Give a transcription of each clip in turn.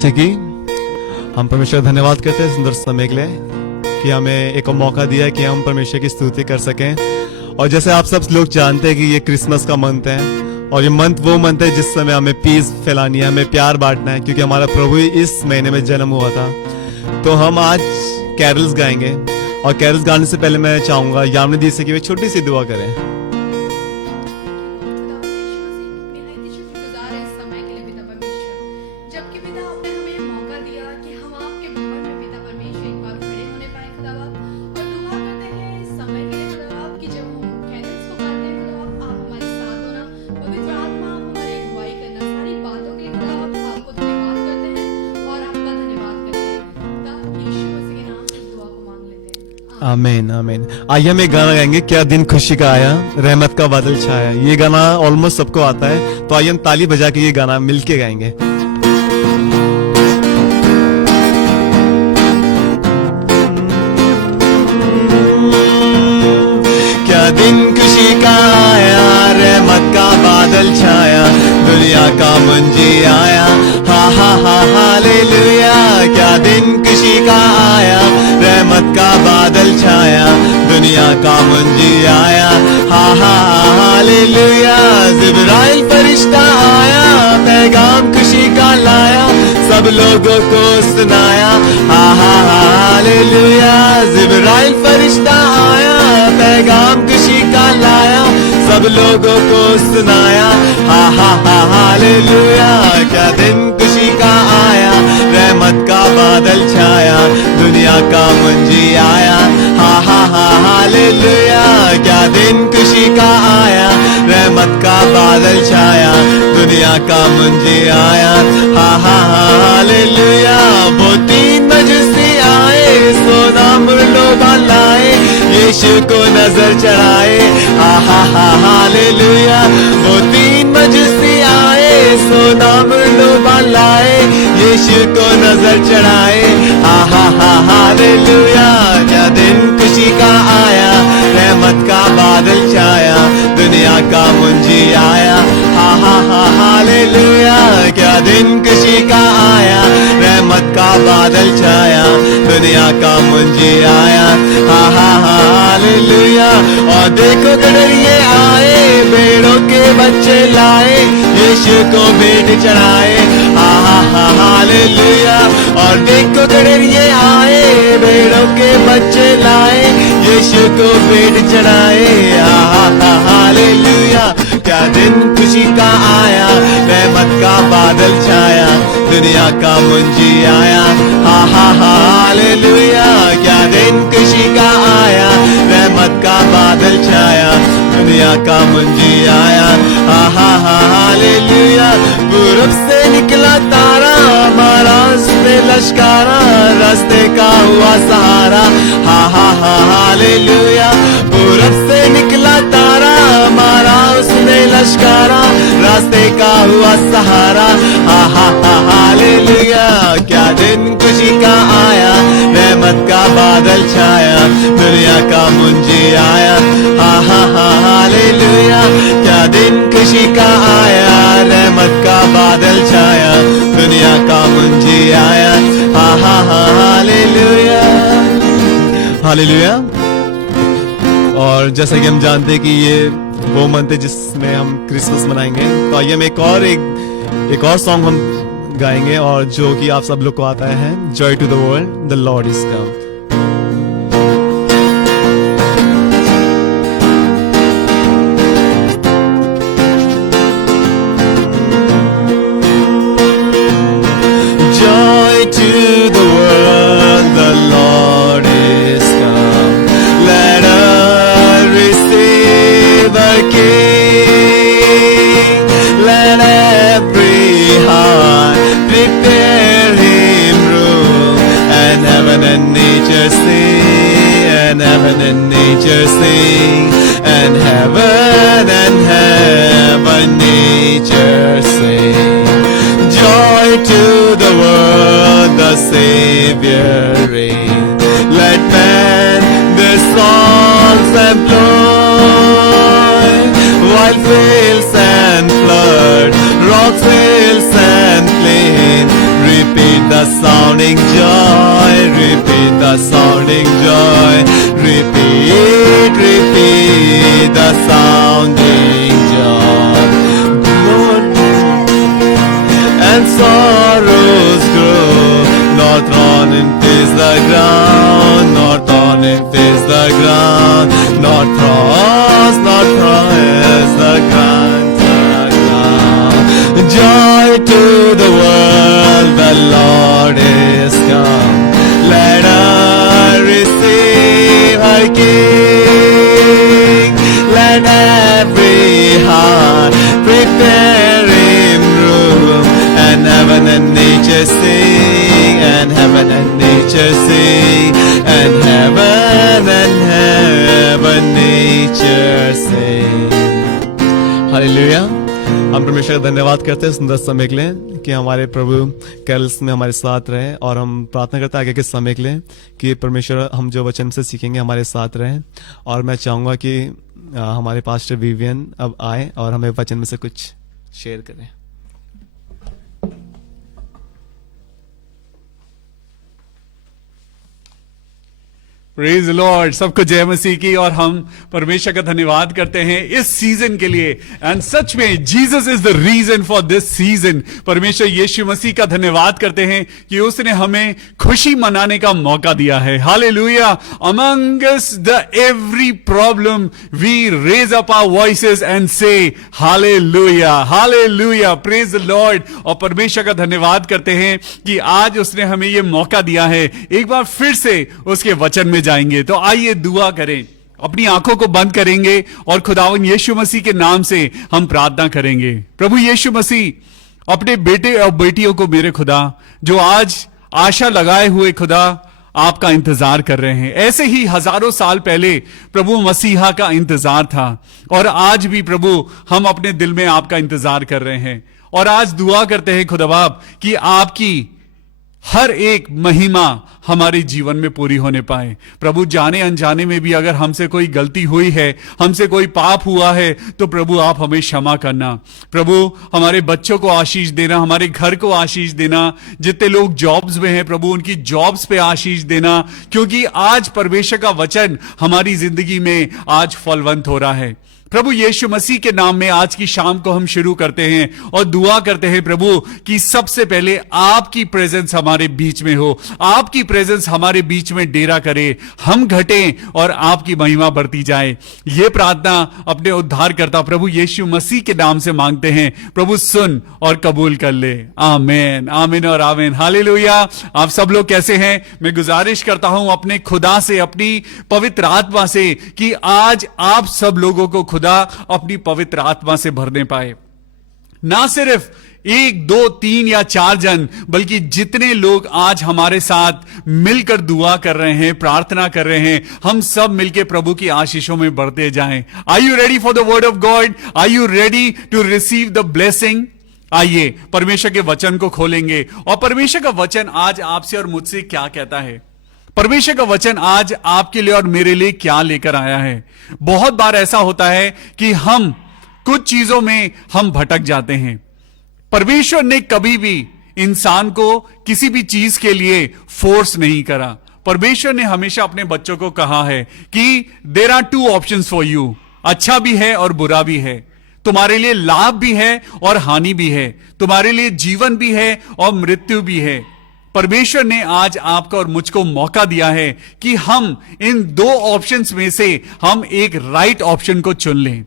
जैसे कि हम परमेश्वर का धन्यवाद करते हैं सुंदर समय के लिए कि हमें एक और मौका दिया है कि हम परमेश्वर की स्तुति कर सकें। और जैसे आप सब लोग जानते हैं कि ये क्रिसमस का मंथ है और ये मंथ वो मंथ है जिस समय हमें पीस फैलानी है, हमें प्यार बांटना है, क्योंकि हमारा प्रभु इस महीने में जन्म हुआ था। तो हम आज कैरल्स गाएंगे और कैरल्स गाने से पहले मैं चाहूंगा यामिनी दी से कि वे छोटी सी दुआ करें। आमीन आमीन। आइए हम एक गाना गाएंगे, क्या दिन खुशी का आया, रहमत का बादल छाया। ये गाना ऑलमोस्ट सबको आता है, तो आइए हम ताली बजा के ये गाना मिलके गाएंगे। क्या दिन खुशी का आया, रहमत का बादल छाया, दुनिया का मंजी आया, हा हा हा हालेलुया। क्या दिन खुशी का आया, रहमत का बादल छाया, दुनिया का मंजी आया, हा हा हालेलुया। जिब्राइल फरिश्ता आया, पैगाम खुशी का लाया, सब लोगों को सुनाया, हा हा हालेलुया। जिब्राइल फरिश्ता आया, पैगाम खुशी का लाया, सब लोगों को सुनाया, हा हा हालेलुया। क्या दिन खुशी का आया, रहमत का बादल छाया, दुनिया का मंजी आया, हा हा हालेलुया। क्या दिन खुशी का आया, रहमत का बादल छाया, दुनिया का मंजी आया, हा हा हालेलुया। वो तीन मजूसी आए, सोना मुर्लोबा लाए, यीशु को नजर चढ़ाए, हा हा हालेलुया। वो तीन मजूसी आए, सोना मुर्लोबा लाए, यीशु को नजर चढ़ाए, हा हा हालेलुया। क्या दिन खुशी का आया, रहमत का बादल छाया, दुनिया का मुंजी आया, हा हा हालेलुया। क्या दिन खुशी का आया, रहमत का बादल छाया, दुनिया का मुंजी आया, हा हा हालेलुया। और देखो गडरिये आए, भेड़ों के बच्चे लाए, यीशु को भेंट चढ़ाए, हा हा हालेलुया। और देखो गडरिये आए, भेड़ों के बच्चे लाए, यीशु को भेंट चढ़ाए, हा हा हालेलुया। क्या दिन खुशी का आया, रहमत का बादल छाया, दुनिया का मुंजी आया, हा हा हालेलुया। क्या दिन खुशी का आया, रहमत का बादल छाया, दुनिया का मुंजी आया, हा हा हालेलुया। पूरब से निकला तारा, हमारा उसने लश्कारा, रास्ते का हुआ सहारा, हा हा हालेलुया। पूरब से निकला तारा, हमारा उसने लश्कारा, रास्ते का हुआ सहारा, हा हा हालेलुया। क्या दिन खुशी का आया, रहमत का बादल छाया, दुनिया का मुंजी आया, हा हा हालेलुया। क्या दिन खुशी का आया, रहमत का बादल छाया, दुनिया का मुंजी आया, हा हा हालेलुया हालेलुया। और जैसा कि हम जानते हैं कि ये वो मंथ है जिसमें हम क्रिसमस मनाएंगे, तो आइए हम एक और सॉन्ग हम गाएंगे, और जो कि आप सब लोग को आता है, joy to the world, the Lord is come. Savior reign. Let man their songs employ, while fields and flood, rocks, hills and plain repeat the sounding joy, repeat the sounding joy, repeat, repeat the sounding joy. Lord, and sorrows grow, nor thorn face the ground, nor thorn face the ground, nor cross the ground. Joy to the world, the Lord is come. Let her receive her King. Let every heart prepare him room, and heaven and nature sing, and heaven and nature sing, and heaven nature sing. Hallelujah. हम परमेश्वर का धन्यवाद करते हैं सुंदर समय के लिए कि हमारे प्रभु कैरल्स में हमारे साथ रहे, और हम प्रार्थना करते हैं आगे के समय के लिए कि परमेश्वर हम जो वचन से सीखेंगे हमारे साथ रहे। और मैं चाहूँगा कि हमारे पास्टर विवियन अब आए और हमें वचन में से कुछ शेयर करें। प्रेज लॉर्ड, सबको जय मसीह की। और हम परमेश्वर का धन्यवाद करते हैं इस सीजन के लिए। एंड सच में Jesus is the reason for this season. परमेश्वर यीशु मसीह का धन्यवाद करते हैं कि उसने हमें खुशी मनाने का मौका दिया है। Hallelujah. Among the every problem we raise up our voices and say hallelujah, hallelujah, praise the Lord. और परमेश्वर का धन्यवाद करते हैं कि आज उसने हमें यह मौका दिया है एक बार फिर से उसके वचन में जाएंगे। तो आइए दुआ करें, अपनी आंखों को बंद करेंगे और खुदावन यीशु मसीह के नाम से हम प्रार्थना करेंगे। प्रभु यीशु मसीह, अपने बेटे और बेटियों को मेरे खुदा जो आज आशा लगाए हुए खुदा आपका इंतजार कर रहे हैं, ऐसे ही हजारों साल पहले प्रभु मसीहा का इंतजार था और आज भी प्रभु हम अपने दिल में आपका इंतजार कर रहे हैं। और आज दुआ करते हैं खुदा बाप कि आपकी हर एक महिमा हमारे जीवन में पूरी होने पाए। प्रभु जाने अनजाने में भी अगर हमसे कोई गलती हुई है, हमसे कोई पाप हुआ है, तो प्रभु आप हमें क्षमा करना। प्रभु हमारे बच्चों को आशीष देना, हमारे घर को आशीष देना, जितने लोग जॉब्स में हैं प्रभु उनकी जॉब्स पे आशीष देना, क्योंकि आज परमेश्वर का वचन हमारी जिंदगी में आज फलवंत हो रहा है। प्रभु यीशु मसीह के नाम में आज की शाम को हम शुरू करते हैं और दुआ करते हैं प्रभु कि सबसे पहले आपकी प्रेजेंस हमारे बीच में हो, आपकी प्रेजेंस हमारे बीच में डेरा करे, हम घटें और आपकी महिमा बढ़ती जाए। ये प्रार्थना अपने उद्धारकर्ता प्रभु यीशु मसीह के नाम से मांगते हैं। प्रभु सुन और कबूल कर ले। आमीन, आमीन और आमीन। हालेलुया। आप सब लोग कैसे हैं? मैं गुजारिश करता हूं अपने खुदा से, अपनी पवित्र आत्मा से कि आज आप सब लोगों को खुदा अपनी पवित्र आत्मा से भरने पाए। ना सिर्फ 1, 2, 3 या 4 जन, बल्कि जितने लोग आज हमारे साथ मिलकर दुआ कर रहे हैं, प्रार्थना कर रहे हैं, हम सब मिलकर प्रभु की आशीषों में बढ़ते जाएं। Are you ready for the word of God? Are you ready to receive the blessing? आइए परमेश्वर के वचन को खोलेंगे और परमेश्वर का वचन आज आपसे और मुझसे क्या कहता है। परमेश्वर का वचन आज आपके लिए और मेरे लिए क्या लेकर आया है। बहुत बार ऐसा होता है कि हम कुछ चीजों में हम भटक जाते हैं। परमेश्वर ने कभी भी इंसान को किसी भी चीज के लिए फोर्स नहीं करा। परमेश्वर ने हमेशा अपने बच्चों को कहा है कि there are 2 options for you, अच्छा भी है और बुरा भी है, तुम्हारे लिए लाभ भी है और हानि भी है, तुम्हारे लिए जीवन भी है और मृत्यु भी है। परमेश्वर ने आज आपको और मुझको मौका दिया है कि हम इन 2 ऑप्शंस में से हम एक राइट ऑप्शन को चुन लें।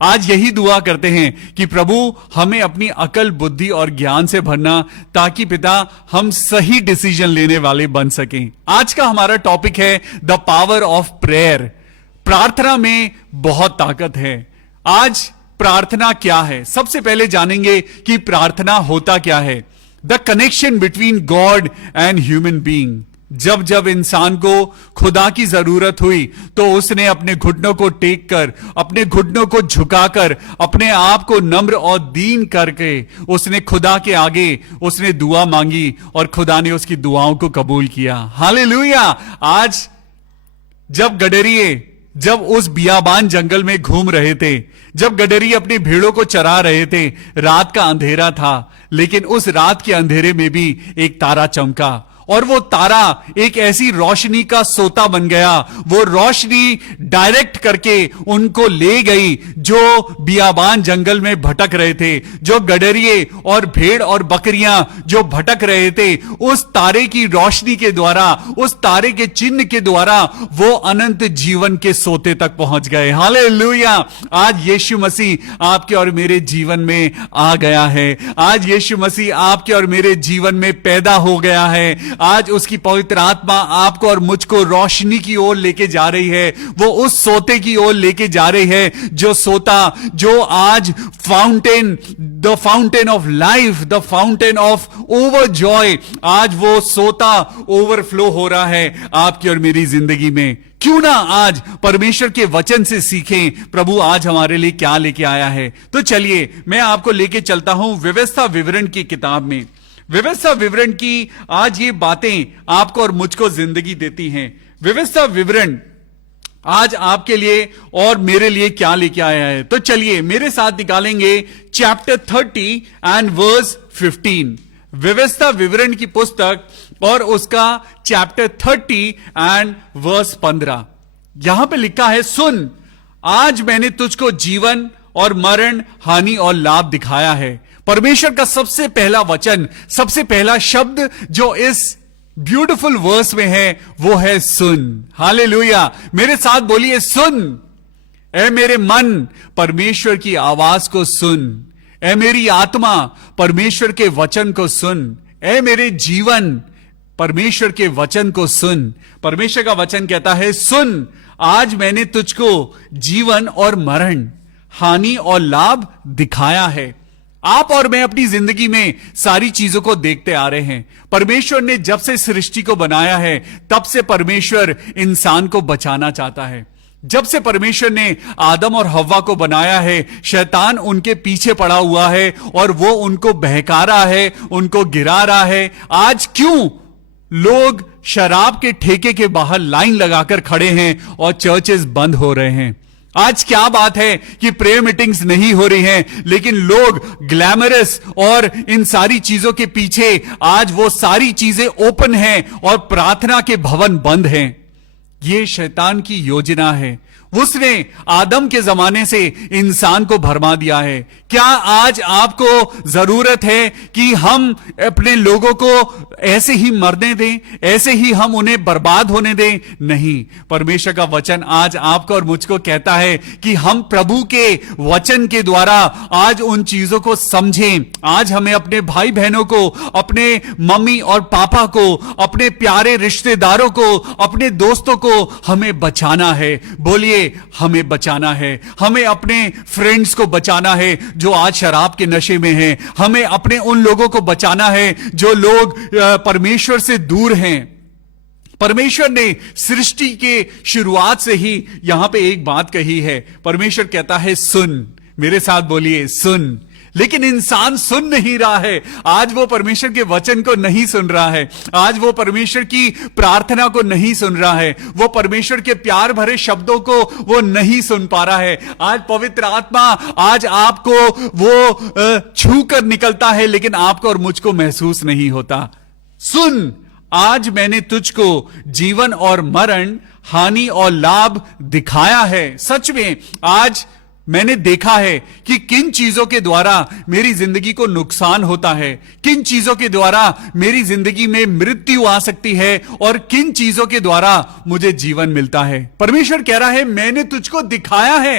आज यही दुआ करते हैं कि प्रभु हमें अपनी अकल, बुद्धि और ज्ञान से भरना, ताकि पिता हम सही डिसीजन लेने वाले बन सकें। आज का हमारा टॉपिक है द पावर ऑफ प्रेयर। प्रार्थना में बहुत ताकत है। आज प्रार्थना क्या है, सबसे पहले जानेंगे कि प्रार्थना होता क्या है। The connection between God and human being. जब जब इंसान को खुदा की जरूरत हुई तो उसने अपने घुटनों को टेक कर, अपने घुटनों को झुकाकर, अपने आप को नम्र और दीन करके उसने खुदा के आगे उसने दुआ मांगी और खुदा ने उसकी दुआओं को कबूल किया। हालेलुया। आज जब गडरिये जब उस बियाबान जंगल में घूम रहे थे, जब गडरी अपनी भेड़ों को चरा रहे थे, रात का अंधेरा था, लेकिन उस रात के अंधेरे में भी एक तारा चमका, और वो तारा एक ऐसी रोशनी का सोता बन गया। वो रोशनी डायरेक्ट करके उनको ले गई जो बियाबान जंगल में भटक रहे थे, जो गडरिये और भेड़ और बकरियां जो भटक रहे थे। उस तारे की रोशनी के द्वारा, उस तारे के चिन्ह के द्वारा वो अनंत जीवन के सोते तक पहुंच गए। हालेलुया। आज यीशु मसीह आपके और मेरे जीवन में आ गया है। आज यीशु मसीह आपके और मेरे जीवन में पैदा हो गया है। आज उसकी पवित्र आत्मा आपको और मुझको रोशनी की ओर लेके जा रही है। वो उस सोते की ओर लेके जा रही है जो सोता, जो आज fountain, the fountain of life, the fountain of over Joy, आज वो सोता ओवरफ्लो हो रहा है आपकी और मेरी जिंदगी में। क्यों ना आज परमेश्वर के वचन से सीखें प्रभु आज हमारे लिए क्या लेके आया है। तो चलिए मैं आपको लेके चलता हूं व्यवस्था विवरण की किताब में। व्यवस्था विवरण की आज ये बातें आपको और मुझको जिंदगी देती हैं। व्यवस्था विवरण आज आपके लिए और मेरे लिए क्या लेके आया है। तो चलिए मेरे साथ निकालेंगे चैप्टर 30 एंड वर्स 15। व्यवस्था विवरण की पुस्तक और उसका चैप्टर 30 एंड वर्स 15। यहां पे लिखा है, सुन, आज मैंने तुझको जीवन और मरण, हानि और लाभ दिखाया है। परमेश्वर का सबसे पहला वचन, सबसे पहला शब्द जो इस ब्यूटीफुल वर्स में है वो है सुन। हालेलुया। मेरे साथ बोलिए, सुन। ऐ मेरे मन, परमेश्वर की आवाज को सुन। ऐ मेरी आत्मा, परमेश्वर के वचन को सुन। ऐ मेरे जीवन, परमेश्वर के वचन को सुन। परमेश्वर का वचन कहता है, सुन, आज मैंने तुझको जीवन और मरण, हानि और लाभ दिखाया है। आप और मैं अपनी जिंदगी में सारी चीजों को देखते आ रहे हैं। परमेश्वर ने जब से सृष्टि को बनाया है तब से परमेश्वर इंसान को बचाना चाहता है। जब से परमेश्वर ने आदम और हव्वा को बनाया है, शैतान उनके पीछे पड़ा हुआ है और वो उनको बहका रहा है, उनको गिरा रहा है। आज क्यों लोग शराब के ठेके के बाहर लाइन लगाकर खड़े हैं और चर्चेस बंद हो रहे हैं? आज क्या बात है कि प्रेयर मीटिंग्स नहीं हो रही हैं, लेकिन लोग ग्लैमरस और इन सारी चीजों के पीछे आज वो सारी चीजें ओपन हैं और प्रार्थना के भवन बंद हैं। ये शैतान की योजना है। उसने आदम के जमाने से इंसान को भरमा दिया है। क्या आज आपको जरूरत है कि हम अपने लोगों को ऐसे ही मरने दें, ऐसे ही हम उन्हें बर्बाद होने दें? नहीं, परमेश्वर का वचन आज आपको और मुझको कहता है कि हम प्रभु के वचन के द्वारा आज उन चीजों को समझें। आज हमें अपने भाई बहनों को, अपने मम्मी और पापा को, अपने प्यारे रिश्तेदारों को, अपने दोस्तों को हमें बचाना है। बोलिए, हमें बचाना है। हमें अपने फ्रेंड्स को बचाना है जो आज शराब के नशे में हैं। हमें अपने उन लोगों को बचाना है जो लोग परमेश्वर से दूर हैं। परमेश्वर ने सृष्टि के शुरुआत से ही यहां पे एक बात कही है। परमेश्वर कहता है, सुन। मेरे साथ बोलिए, सुन। लेकिन इंसान सुन नहीं रहा है। आज वो परमेश्वर के वचन को नहीं सुन रहा है। आज वो परमेश्वर की प्रार्थना को नहीं सुन रहा है। वो परमेश्वर के प्यार भरे शब्दों को वो नहीं सुन पा रहा है। आज पवित्र आत्मा आज आपको वो छू कर निकलता है, लेकिन आपको और मुझको महसूस नहीं होता। सुन, आज मैंने तुझको जीवन और मरण, हानि और लाभ दिखाया है। सच में आज मैंने देखा है कि किन चीजों के द्वारा मेरी जिंदगी को नुकसान होता है, किन चीजों के द्वारा मेरी जिंदगी में मृत्यु आ सकती है और किन चीजों के द्वारा मुझे जीवन मिलता है। परमेश्वर कह रहा है, मैंने तुझको दिखाया है।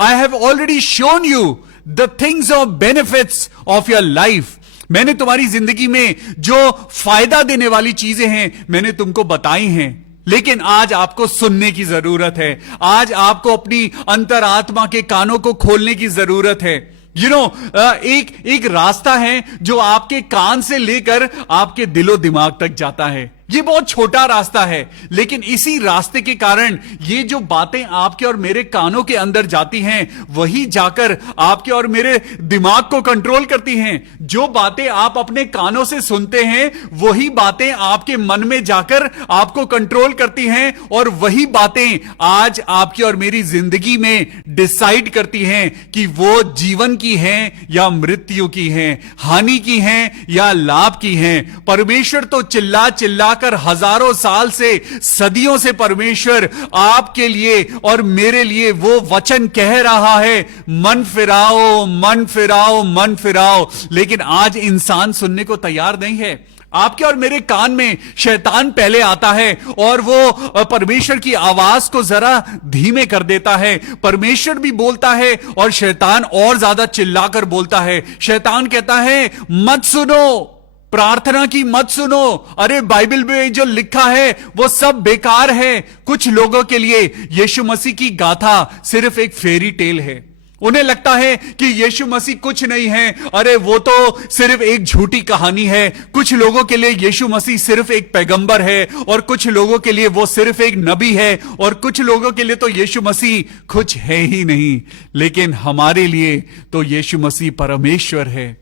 I have already shown you the things of benefits of your life. मैंने तुम्हारी जिंदगी में जो फायदा देने वाली चीजें हैं मैंने तुमको बताई हैं। लेकिन आज आपको सुनने की जरूरत है। आज आपको अपनी अंतरात्मा के कानों को खोलने की जरूरत है। एक रास्ता है जो आपके कान से लेकर आपके दिलो दिमाग तक जाता है। ये बहुत छोटा रास्ता है, लेकिन इसी रास्ते के कारण ये जो बातें आपके और मेरे कानों के अंदर जाती हैं, वही जाकर आपके और मेरे दिमाग को कंट्रोल करती हैं। जो बातें आप अपने कानों से सुनते हैं, वही बातें आपके मन में जाकर आपको कंट्रोल करती हैं, और वही बातें आज आपकी और मेरी जिंदगी में डिसाइड करती हैं कि वो जीवन की हैं या मृत्यु की हैं, हानि की हैं या लाभ की हैं। परमेश्वर तो चिल्ला चिल्ला कर हजारों साल से, सदियों से परमेश्वर आपके लिए और मेरे लिए वो वचन कह रहा है, मन फिराओ, मन फिराओ, मन फिराओ। लेकिन आज इंसान सुनने को तैयार नहीं है। आपके और मेरे कान में शैतान पहले आता है और वो परमेश्वर की आवाज को जरा धीमे कर देता है। परमेश्वर भी बोलता है और शैतान और ज्यादा चिल्लाकर बोलता है। शैतान कहता है, मत सुनो, प्रार्थना की मत सुनो, अरे बाइबल में जो लिखा है वो सब बेकार है। कुछ लोगों के लिए यीशु मसीह की गाथा सिर्फ एक फेरी टेल है। उन्हें लगता है कि यीशु मसीह कुछ नहीं है, अरे वो तो सिर्फ एक झूठी कहानी है। कुछ लोगों के लिए यीशु मसीह सिर्फ एक पैगंबर है, और कुछ लोगों के लिए वो सिर्फ एक नबी है, और कुछ लोगों के लिए तो यीशु मसीह कुछ है ही नहीं। लेकिन हमारे लिए तो यीशु मसीह परमेश्वर है।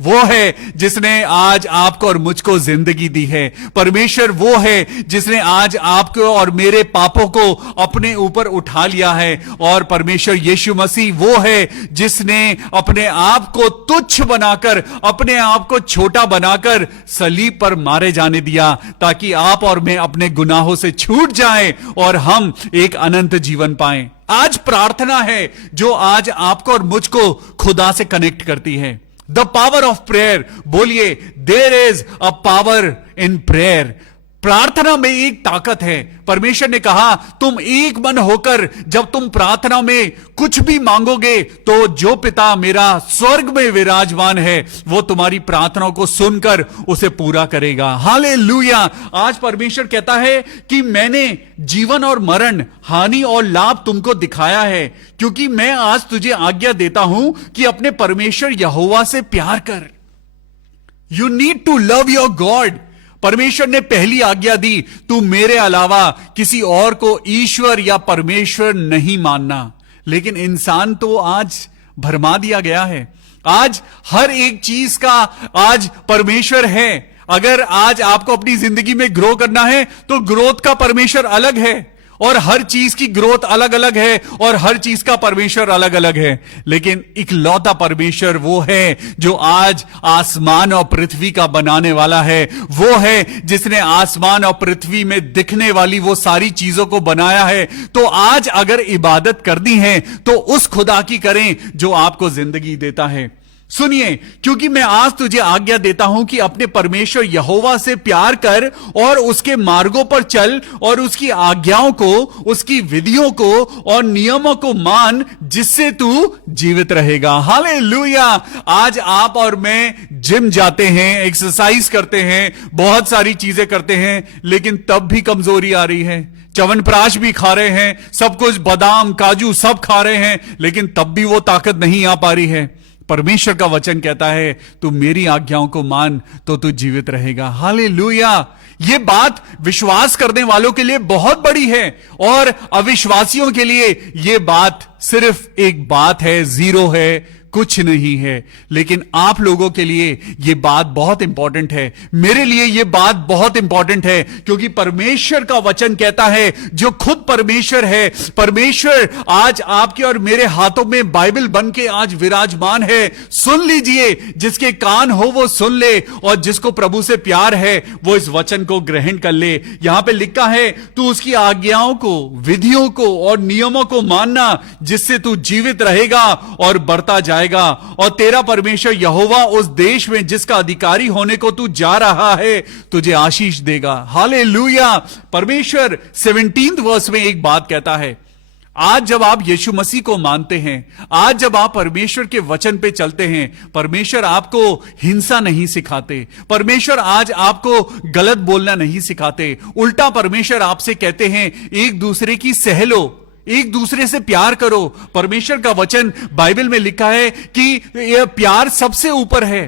वो है जिसने आज आपको और मुझको जिंदगी दी है। परमेश्वर वो है जिसने आज आपको और मेरे पापों को अपने ऊपर उठा लिया है। और परमेश्वर यीशु मसीह वो है जिसने अपने आप को तुच्छ बनाकर, अपने आप को छोटा बनाकर सलीब पर मारे जाने दिया, ताकि आप और मैं अपने गुनाहों से छूट जाएं और हम एक अनंत जीवन पाएं। आज प्रार्थना है जो आज आपको और मुझको खुदा से कनेक्ट करती है। The power of prayer. बोलिए, there is a power in prayer. प्रार्थना में एक ताकत है। परमेश्वर ने कहा, तुम एक मन होकर जब तुम प्रार्थना में कुछ भी मांगोगे, तो जो पिता मेरा स्वर्ग में विराजमान है वो तुम्हारी प्रार्थनाओं को सुनकर उसे पूरा करेगा। हालेलुया। आज परमेश्वर कहता है कि मैंने जीवन और मरण, हानि और लाभ तुमको दिखाया है, क्योंकि मैं आज तुझे आज्ञा देता हूं कि अपने परमेश्वर यहोवा से प्यार कर। You need to love your God. परमेश्वर ने पहली आज्ञा दी, तू मेरे अलावा किसी और को ईश्वर या परमेश्वर नहीं मानना। लेकिन इंसान तो आज भरमा दिया गया है। आज हर एक चीज का आज परमेश्वर है। अगर आज आपको अपनी जिंदगी में ग्रो करना है तो ग्रोथ का परमेश्वर अलग है, और हर चीज की ग्रोथ अलग अलग है, और हर चीज का परमेश्वर अलग अलग है। लेकिन इकलौता परमेश्वर वो है जो आज आसमान और पृथ्वी का बनाने वाला है। वो है जिसने आसमान और पृथ्वी में दिखने वाली वो सारी चीजों को बनाया है। तो आज अगर इबादत करनी है तो उस खुदा की करें जो आपको जिंदगी देता है। सुनिए, क्योंकि मैं आज तुझे आज्ञा देता हूं कि अपने परमेश्वर यहोवा से प्यार कर और उसके मार्गों पर चल, और उसकी आज्ञाओं को, उसकी विधियों को और नियमों को मान, जिससे तू जीवित रहेगा। हालेलुया। आज आप और मैं जिम जाते हैं, एक्सरसाइज करते हैं, बहुत सारी चीजें करते हैं, लेकिन तब भी कमजोरी आ रही है। च्यवनप्राश भी खा रहे हैं, सब कुछ बादाम काजू सब खा रहे हैं, लेकिन तब भी वो ताकत नहीं आ पा रही है। परमेश्वर का वचन कहता है, तू मेरी आज्ञाओं को मान तो तू जीवित रहेगा। हालेलुया। ये बात विश्वास करने वालों के लिए बहुत बड़ी है, और अविश्वासियों के लिए ये बात सिर्फ एक बात है, जीरो है, कुछ नहीं है। लेकिन आप लोगों के लिए यह बात बहुत इंपॉर्टेंट है। मेरे लिए यह बात बहुत इंपॉर्टेंट है, क्योंकि परमेश्वर का वचन कहता है, जो खुद परमेश्वर है, परमेश्वर आज आपके और मेरे हाथों में बाइबल बन के आज विराजमान है। सुन लीजिए, जिसके कान हो वो सुन ले, और जिसको प्रभु से प्यार है वो इस वचन को ग्रहण कर ले। यहां पे लिखा है, तू उसकी आज्ञाओं को, विधियों को और नियमों को मानना, जिससे तू जीवित रहेगा और बढ़ता जाएगा, और तेरा परमेश्वर यहोवा उस देश में जिसका अधिकारी होने को तू जा रहा है तुझे आशीष देगा। हालेलुया। परमेश्वर 17वें वर्स में एक बात कहता है, आज जब आप यीशु मसीह को मानते हैं, आज जब आप परमेश्वर के वचन पे चलते हैं, परमेश्वर आपको हिंसा नहीं सिखाते, परमेश्वर आज आपको गलत बोलना नहीं सिखाते। उल्टा परमेश्वर आपसे कहते हैं, एक दूसरे की सह लो, एक दूसरे से प्यार करो। परमेश्वर का वचन बाइबल में लिखा है कि यह प्यार सबसे ऊपर है।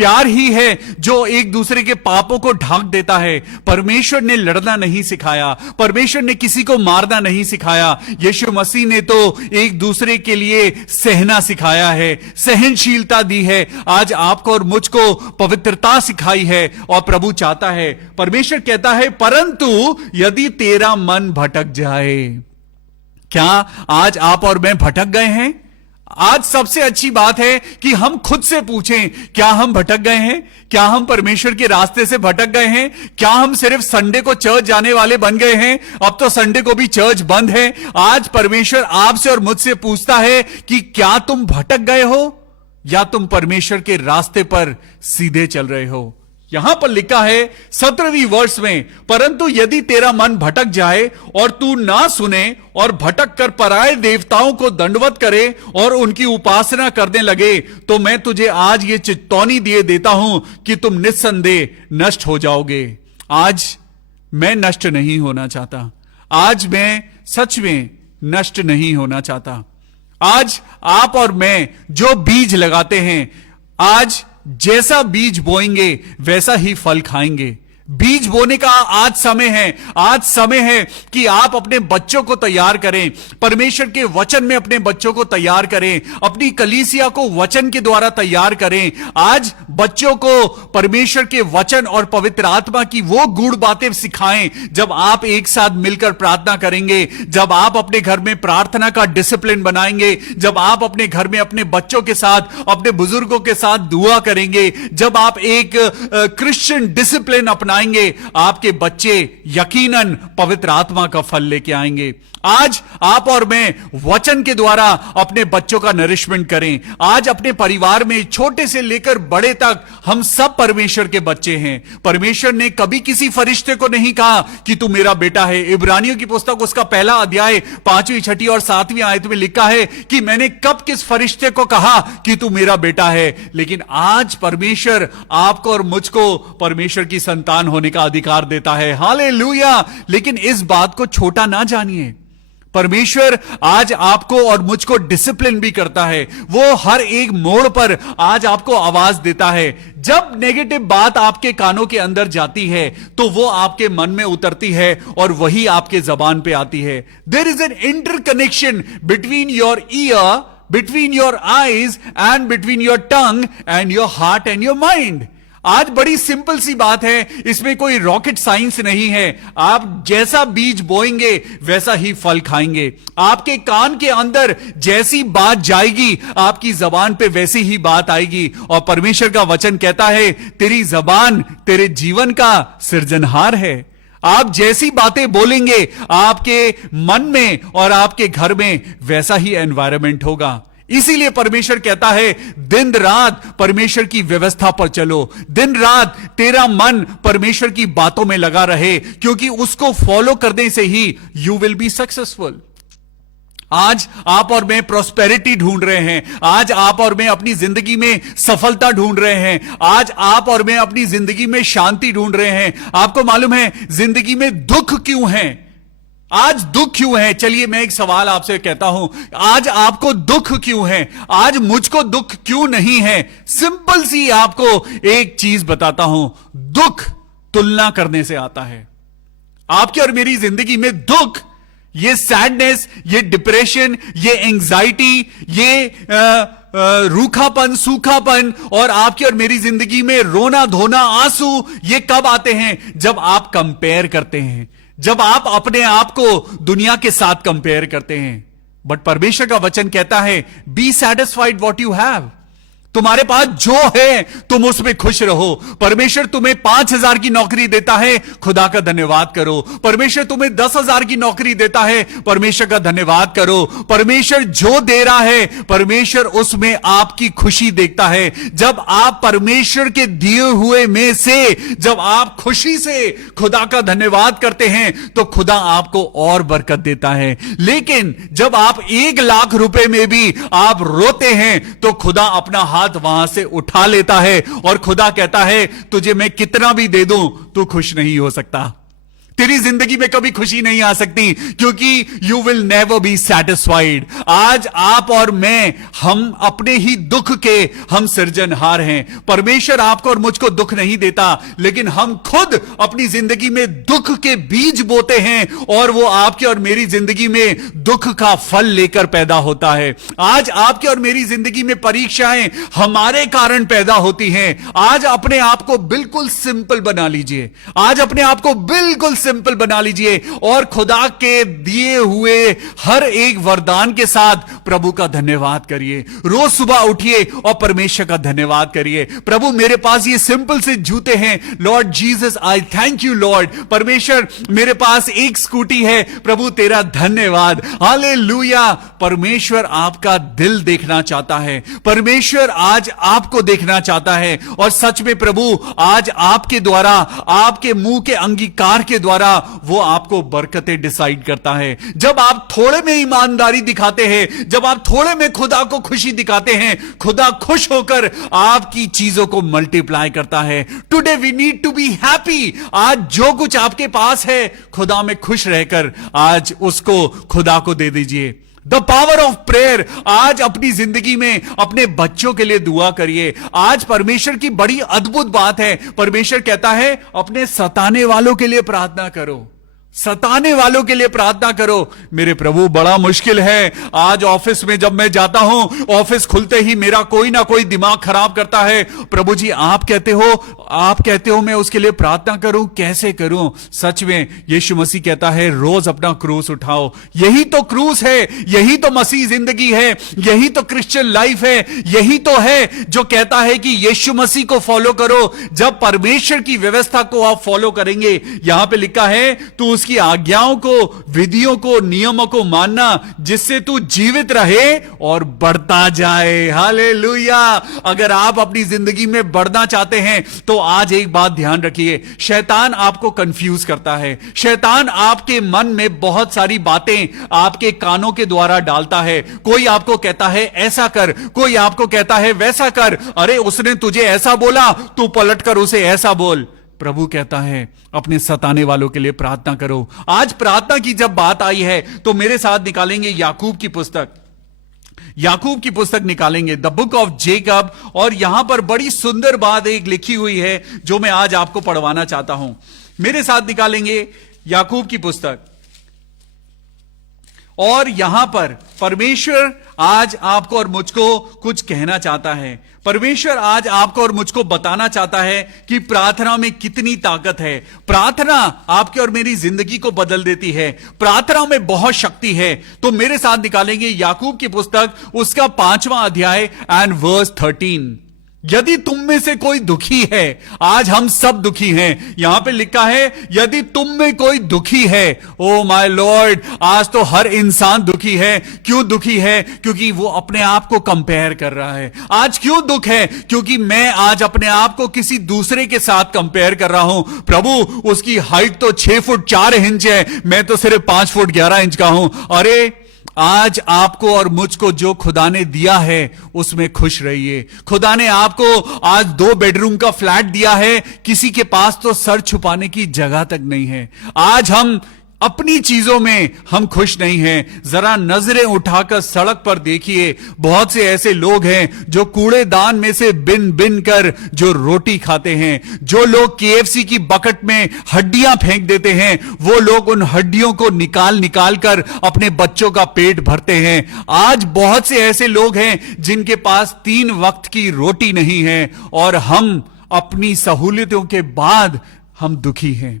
प्यार ही है जो एक दूसरे के पापों को ढांक देता है। परमेश्वर ने लड़ना नहीं सिखाया, परमेश्वर ने किसी को मारना नहीं सिखाया। यीशु मसीह ने तो एक दूसरे के लिए सहना सिखाया है, सहनशीलता दी है। आज आपको और मुझको पवित्रता सिखाई है और प्रभु चाहता है, परमेश्वर कहता है, परंतु यदि तेरा मन भटक जाए। क्या आज आप और मैं भटक गए हैं? आज सबसे अच्छी बात है कि हम खुद से पूछें, क्या हम भटक गए हैं? क्या हम परमेश्वर के रास्ते से भटक गए हैं? क्या हम सिर्फ संडे को चर्च जाने वाले बन गए हैं? अब तो संडे को भी चर्च बंद है। आज परमेश्वर आपसे और मुझसे पूछता है कि क्या तुम भटक गए हो या तुम परमेश्वर के रास्ते पर सीधे चल रहे हो? यहां पर लिखा है 17वीं वर्ष में, परंतु यदि तेरा मन भटक जाए और तू ना सुने और भटक कर पराये देवताओं को दंडवत करे और उनकी उपासना करने लगे, तो मैं तुझे आज ये चेतावनी दिए देता हूं कि तुम निस्संदेह नष्ट हो जाओगे। आज मैं नष्ट नहीं होना चाहता, आज मैं सच में नष्ट नहीं होना चाहता। आज आप और मैं जो बीज लगाते हैं, आज जैसा बीज बोएंगे वैसा ही फल खाएंगे। बीज बोने का आज समय है। आज समय है कि आप अपने बच्चों को तैयार करें, परमेश्वर के वचन में अपने बच्चों को तैयार करें, अपनी कलीसिया को वचन के द्वारा तैयार करें। आज बच्चों को परमेश्वर के वचन और पवित्र आत्मा की वो गूढ़ बातें सिखाएं। जब आप एक साथ मिलकर प्रार्थना करेंगे, जब आप अपने घर में प्रार्थना का डिसिप्लिन बनाएंगे, जब आप अपने घर में अपने बच्चों के साथ, अपने बुजुर्गों के साथ दुआ करेंगे, जब आप एक क्रिश्चियन डिसिप्लिन अपनाएंगे, आपके बच्चे यकीनन पवित्र आत्मा का फल लेके आएंगे। आज आप और मैं वचन के द्वारा अपने बच्चों का नरिशमेंट करें। आज अपने परिवार में छोटे से लेकर बड़े तक हम सब परमेश्वर के बच्चे हैं। परमेश्वर ने कभी किसी फरिश्ते को नहीं कहा कि तू मेरा बेटा है। इब्रानियों की पुस्तक उसका पहला अध्याय 5वीं, 6वीं और 7वीं आयत में लिखा है कि मैंने कब किस फरिश्ते को कहा कि तू मेरा बेटा है। लेकिन आज परमेश्वर आपको और मुझको परमेश्वर की संतान होने का अधिकार देता है। हालेलुया। लेकिन इस बात को छोटा ना जानिए, परमेश्वर आज आपको और मुझको डिसिप्लिन भी करता है। वो हर एक मोड़ पर आज आपको आवाज देता है। जब नेगेटिव बात आपके कानों के अंदर जाती है तो वो आपके मन में उतरती है और वही आपके जबान पे आती है। There is an interconnection between your ear, between your eyes and between your tongue and your heart and your mind. आज बड़ी सिंपल सी बात है, इसमें कोई रॉकेट साइंस नहीं है। आप जैसा बीज बोएंगे वैसा ही फल खाएंगे। आपके कान के अंदर जैसी बात जाएगी, आपकी जबान पे वैसी ही बात आएगी। और परमेश्वर का वचन कहता है, तेरी जबान तेरे जीवन का सृजनहार है। आप जैसी बातें बोलेंगे, आपके मन में और आपके घर में वैसा ही एनवायरनमेंट होगा। इसीलिए परमेश्वर कहता है, दिन रात परमेश्वर की व्यवस्था पर चलो, दिन रात तेरा मन परमेश्वर की बातों में लगा रहे, क्योंकि उसको फॉलो करने से ही यू विल बी सक्सेसफुल। आज आप और मैं प्रॉस्पेरिटी ढूंढ रहे हैं, आज आप और मैं अपनी जिंदगी में सफलता ढूंढ रहे हैं, आज आप और मैं अपनी जिंदगी में शांति ढूंढ रहे हैं। आपको मालूम है जिंदगी में दुख क्यों है? आज दुख क्यों है? चलिए मैं एक सवाल आपसे कहता हूं, आज आपको दुख क्यों है? आज मुझको दुख क्यों नहीं है? सिंपल सी आपको एक चीज बताता हूं, दुख तुलना करने से आता है। आपकी और मेरी जिंदगी में दुख, ये सैडनेस, ये डिप्रेशन, ये एंजाइटी, ये रूखापन, सूखापन और आपकी और मेरी जिंदगी में रोना धोना, आंसू, ये कब आते हैं? जब आप कंपेयर करते हैं, जब आप अपने आप को दुनिया के साथ कंपेयर करते हैं। बट परमेश्वर का वचन कहता है, B satisfied what you have. तुम्हारे पास जो है तुम उसमें खुश रहो। परमेश्वर तुम्हें 5,000 की नौकरी देता है, खुदा का धन्यवाद करो। परमेश्वर तुम्हें 10,000 की नौकरी देता है, परमेश्वर का धन्यवाद करो। परमेश्वर जो दे रहा है, परमेश्वर उसमें आपकी खुशी देखता है। जब आप परमेश्वर के दिए हुए में से जब आप खुशी से खुदा का धन्यवाद करते हैं तो खुदा आपको और बरकत देता है। लेकिन जब आप 1 लाख रुपए में भी आप रोते हैं तो खुदा अपना हाथ वहां से उठा लेता है और खुदा कहता है, तुझे मैं कितना भी दे दूं तू खुश नहीं हो सकता। तेरी जिंदगी में कभी खुशी नहीं आ सकती, क्योंकि you will never be satisfied. आज आप और मैं, हम अपने ही दुख के हम सृजनहार हैं। परमेश्वर आपको और मुझको दुख नहीं देता, लेकिन हम खुद अपनी जिंदगी में दुख के बीज बोते हैं और वो आपके और मेरी जिंदगी में दुख का फल लेकर पैदा होता है। आज आपके और मेरी जिंदगी में परीक्षाएं हमारे कारण पैदा होती हैं। आज अपने आप को बिल्कुल सिंपल बना लीजिए, आज अपने आप को बिल्कुल सिंपल बना लीजिए और खुदा के दिए हुए हर एक वरदान के साथ प्रभु का धन्यवाद करिए। रोज सुबह उठिए और परमेश्वर का धन्यवाद करिए। प्रभु, मेरे पास ये सिंपल से जूते हैं, Lord Jesus I thank you Lord. परमेश्वर, मेरे पास एक स्कूटी है, प्रभु तेरा धन्यवाद, हालेलुया। परमेश्वर आपका दिल देखना चाहता है, परमेश्वर आज आपको देखना चाहता है। और सच में प्रभु आज आपके द्वारा, आपके मुंह के अंगीकार के द्वारा वो आपको बरकतें डिसाइड करता है। जब आप थोड़े में ईमानदारी दिखाते हैं, जब आप थोड़े में खुदा को खुशी दिखाते हैं, खुदा खुश होकर आपकी चीजों को मल्टीप्लाई करता है। Today we need to be happy. आज जो कुछ आपके पास है, खुदा में खुश रहकर आज उसको खुदा को दे दीजिए। The power of prayer. आज अपनी जिंदगी में अपने बच्चों के लिए दुआ करिए। आज परमेश्वर की बड़ी अद्भुत बात है, परमेश्वर कहता है अपने सताने वालों के लिए प्रार्थना करो, सताने वालों के लिए प्रार्थना करो। मेरे प्रभु, बड़ा मुश्किल है। आज ऑफिस में जब मैं जाता हूं, ऑफिस खुलते ही मेरा कोई ना कोई दिमाग खराब करता है। प्रभु जी, आप कहते हो मैं उसके लिए प्रार्थना करूं, कैसे करूं? सच में यीशु मसीह कहता है रोज अपना क्रूस उठाओ। यही तो क्रूस है, यही तो मसीह जिंदगी है, यही तो क्रिश्चियन लाइफ है, यही तो है जो कहता है कि यीशु मसीह को फॉलो करो। जब परमेश्वर की व्यवस्था को आप फॉलो करेंगे, यहां पे लिखा है तू उसकी आज्ञाओं को, विधियों को, नियमों को मानना, जिससे तू जीवित रहे और बढ़ता जाए। हालेलुया। अगर आप अपनी जिंदगी में बढ़ना चाहते हैं तो आज एक बात ध्यान रखिए, शैतान आपको कंफ्यूज करता है। शैतान आपके मन में बहुत सारी बातें आपके कानों के द्वारा डालता है। कोई आपको कहता है ऐसा कर, कोई आपको कहता है वैसा कर। अरे उसने तुझे ऐसा बोला, तू पलटकर उसे ऐसा बोल। प्रभु कहता है अपने सताने वालों के लिए प्रार्थना करो। आज प्रार्थना की जब बात आई है तो मेरे साथ निकालेंगे याकूब की पुस्तक, याकूब की पुस्तक निकालेंगे, द बुक ऑफ जेकब। और यहां पर बड़ी सुंदर बात एक लिखी हुई है जो मैं आज आपको पढ़वाना चाहता हूं। मेरे साथ निकालेंगे याकूब की पुस्तक। और यहां पर परमेश्वर आज आपको और मुझको कुछ कहना चाहता है। परमेश्वर आज आपको और मुझको बताना चाहता है कि प्रार्थना में कितनी ताकत है। प्रार्थना आपके और मेरी जिंदगी को बदल देती है, प्रार्थना में बहुत शक्ति है। तो मेरे साथ निकालेंगे याकूब की पुस्तक, उसका 5वां अध्याय एंड वर्स 13। यदि तुम में से कोई दुखी है, आज हम सब दुखी हैं, यहां पे लिखा है यदि तुम में कोई दुखी है। ओ माय लॉर्ड, आज तो हर इंसान दुखी है। क्यों दुखी है? क्योंकि वो अपने आप को कंपेयर कर रहा है। आज क्यों दुख है? क्योंकि मैं आज अपने आप को किसी दूसरे के साथ कंपेयर कर रहा हूं। प्रभु, उसकी हाइट तो 6 फुट 4 इंच है, मैं तो सिर्फ 5 फुट 11 इंच का हूं। अरे आज आपको और मुझको जो खुदा ने दिया है उसमें खुश रहिए। खुदा ने आपको आज 2 बेडरूम का फ्लैट दिया है, किसी के पास तो सर छुपाने की जगह तक नहीं है। आज हम अपनी चीजों में हम खुश नहीं हैं। जरा नजरें उठाकर सड़क पर देखिए, बहुत से ऐसे लोग हैं जो कूड़ेदान में से बिन बिन कर जो रोटी खाते हैं। जो लोग KFC की बकेट में हड्डियां फेंक देते हैं, वो लोग उन हड्डियों को निकाल निकाल कर अपने बच्चों का पेट भरते हैं। आज बहुत से ऐसे लोग हैं जिनके पास 3 वक्त की रोटी नहीं है, और हम अपनी सहूलियतों के बाद हम दुखी हैं।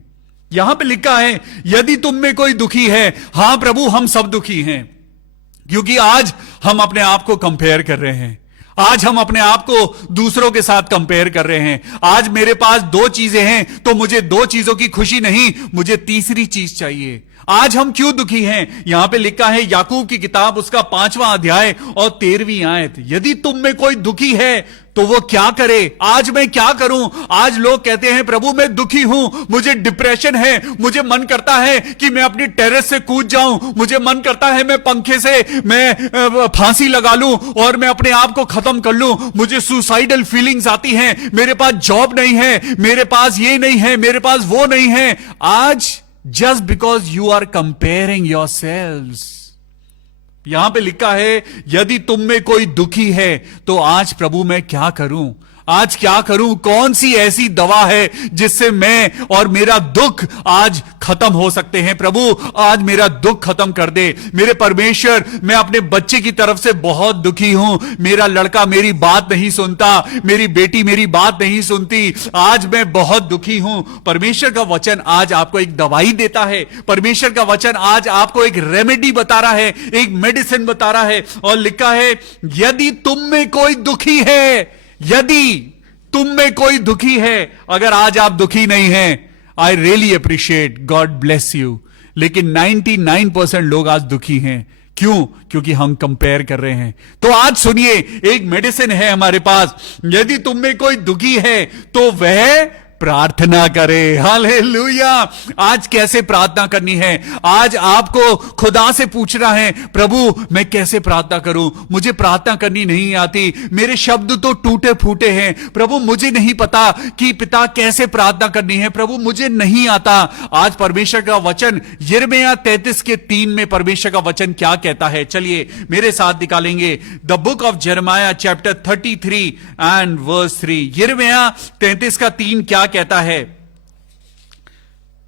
यहां पे लिखा है यदि तुम में कोई दुखी है। हां प्रभु, हम सब दुखी हैं, क्योंकि आज हम अपने आप को कंपेयर कर रहे हैं। आज हम अपने आप को दूसरों के साथ कंपेयर कर रहे हैं। आज मेरे पास 2 चीजें हैं तो मुझे 2 चीजों की खुशी नहीं, मुझे तीसरी चीज चाहिए। आज हम क्यों दुखी हैं? यहां पे लिखा है याकूब की किताब, उसका 5वां अध्याय और 13वीं आयत, यदि तुम में कोई दुखी है तो वो क्या करे? आज मैं क्या करूं? आज लोग कहते हैं प्रभु मैं दुखी हूं, मुझे डिप्रेशन है, मुझे मन करता है कि मैं अपनी टेरेस से कूद जाऊं, मुझे मन करता है मैं पंखे से मैं फांसी लगा लूं और मैं अपने आप को खत्म कर लूं, मुझे सुसाइडल फीलिंग्स आती हैं, मेरे पास जॉब नहीं है, मेरे पास ये नहीं है, मेरे पास वो नहीं है। आज just because you are comparing yourselves. यहां पे लिखा है, यदि तुम में कोई दुखी है तो आज प्रभु मैं क्या करूं, आज क्या करूं, कौन सी ऐसी दवा है जिससे मैं और मेरा दुख आज खत्म हो सकते हैं। प्रभु आज मेरा दुख खत्म कर दे। मेरे परमेश्वर, मैं अपने बच्चे की तरफ से बहुत दुखी हूं। मेरा लड़का मेरी बात नहीं सुनता, मेरी बेटी मेरी बात नहीं सुनती, आज मैं बहुत दुखी हूं। परमेश्वर का वचन आज आपको एक दवाई देता है। परमेश्वर का वचन आज आपको एक रेमेडी बता रहा है, एक मेडिसिन बता रहा है। और लिखा है, यदि तुम में कोई दुखी है, यदि तुम में कोई दुखी है, अगर आज आप दुखी नहीं हैं, I really appreciate, God bless you. लेकिन 99% लोग आज दुखी हैं। क्यों? क्योंकि हम कंपेयर कर रहे हैं। तो आज सुनिए, एक मेडिसिन है हमारे पास। यदि तुम में कोई दुखी है तो वह प्रार्थना करे। हालेलुया। आज कैसे प्रार्थना करनी है? आज आपको खुदा से पूछना है, प्रभु मैं कैसे प्रार्थना करूं? मुझे प्रार्थना करनी नहीं आती, मेरे शब्द तो टूटे फूटे हैं। प्रभु मुझे नहीं पता कि पिता कैसे प्रार्थना करनी है। प्रभु मुझे नहीं आता। आज परमेश्वर का वचन यिर्मयाह 33:3 में परमेश्वर का वचन क्या कहता है, चलिए मेरे साथ निकालेंगे। द बुक ऑफ यिर्मयाह चैप्टर 33 एंड वर्स 3। यिर्मयाह 33:3 क्या कहता है?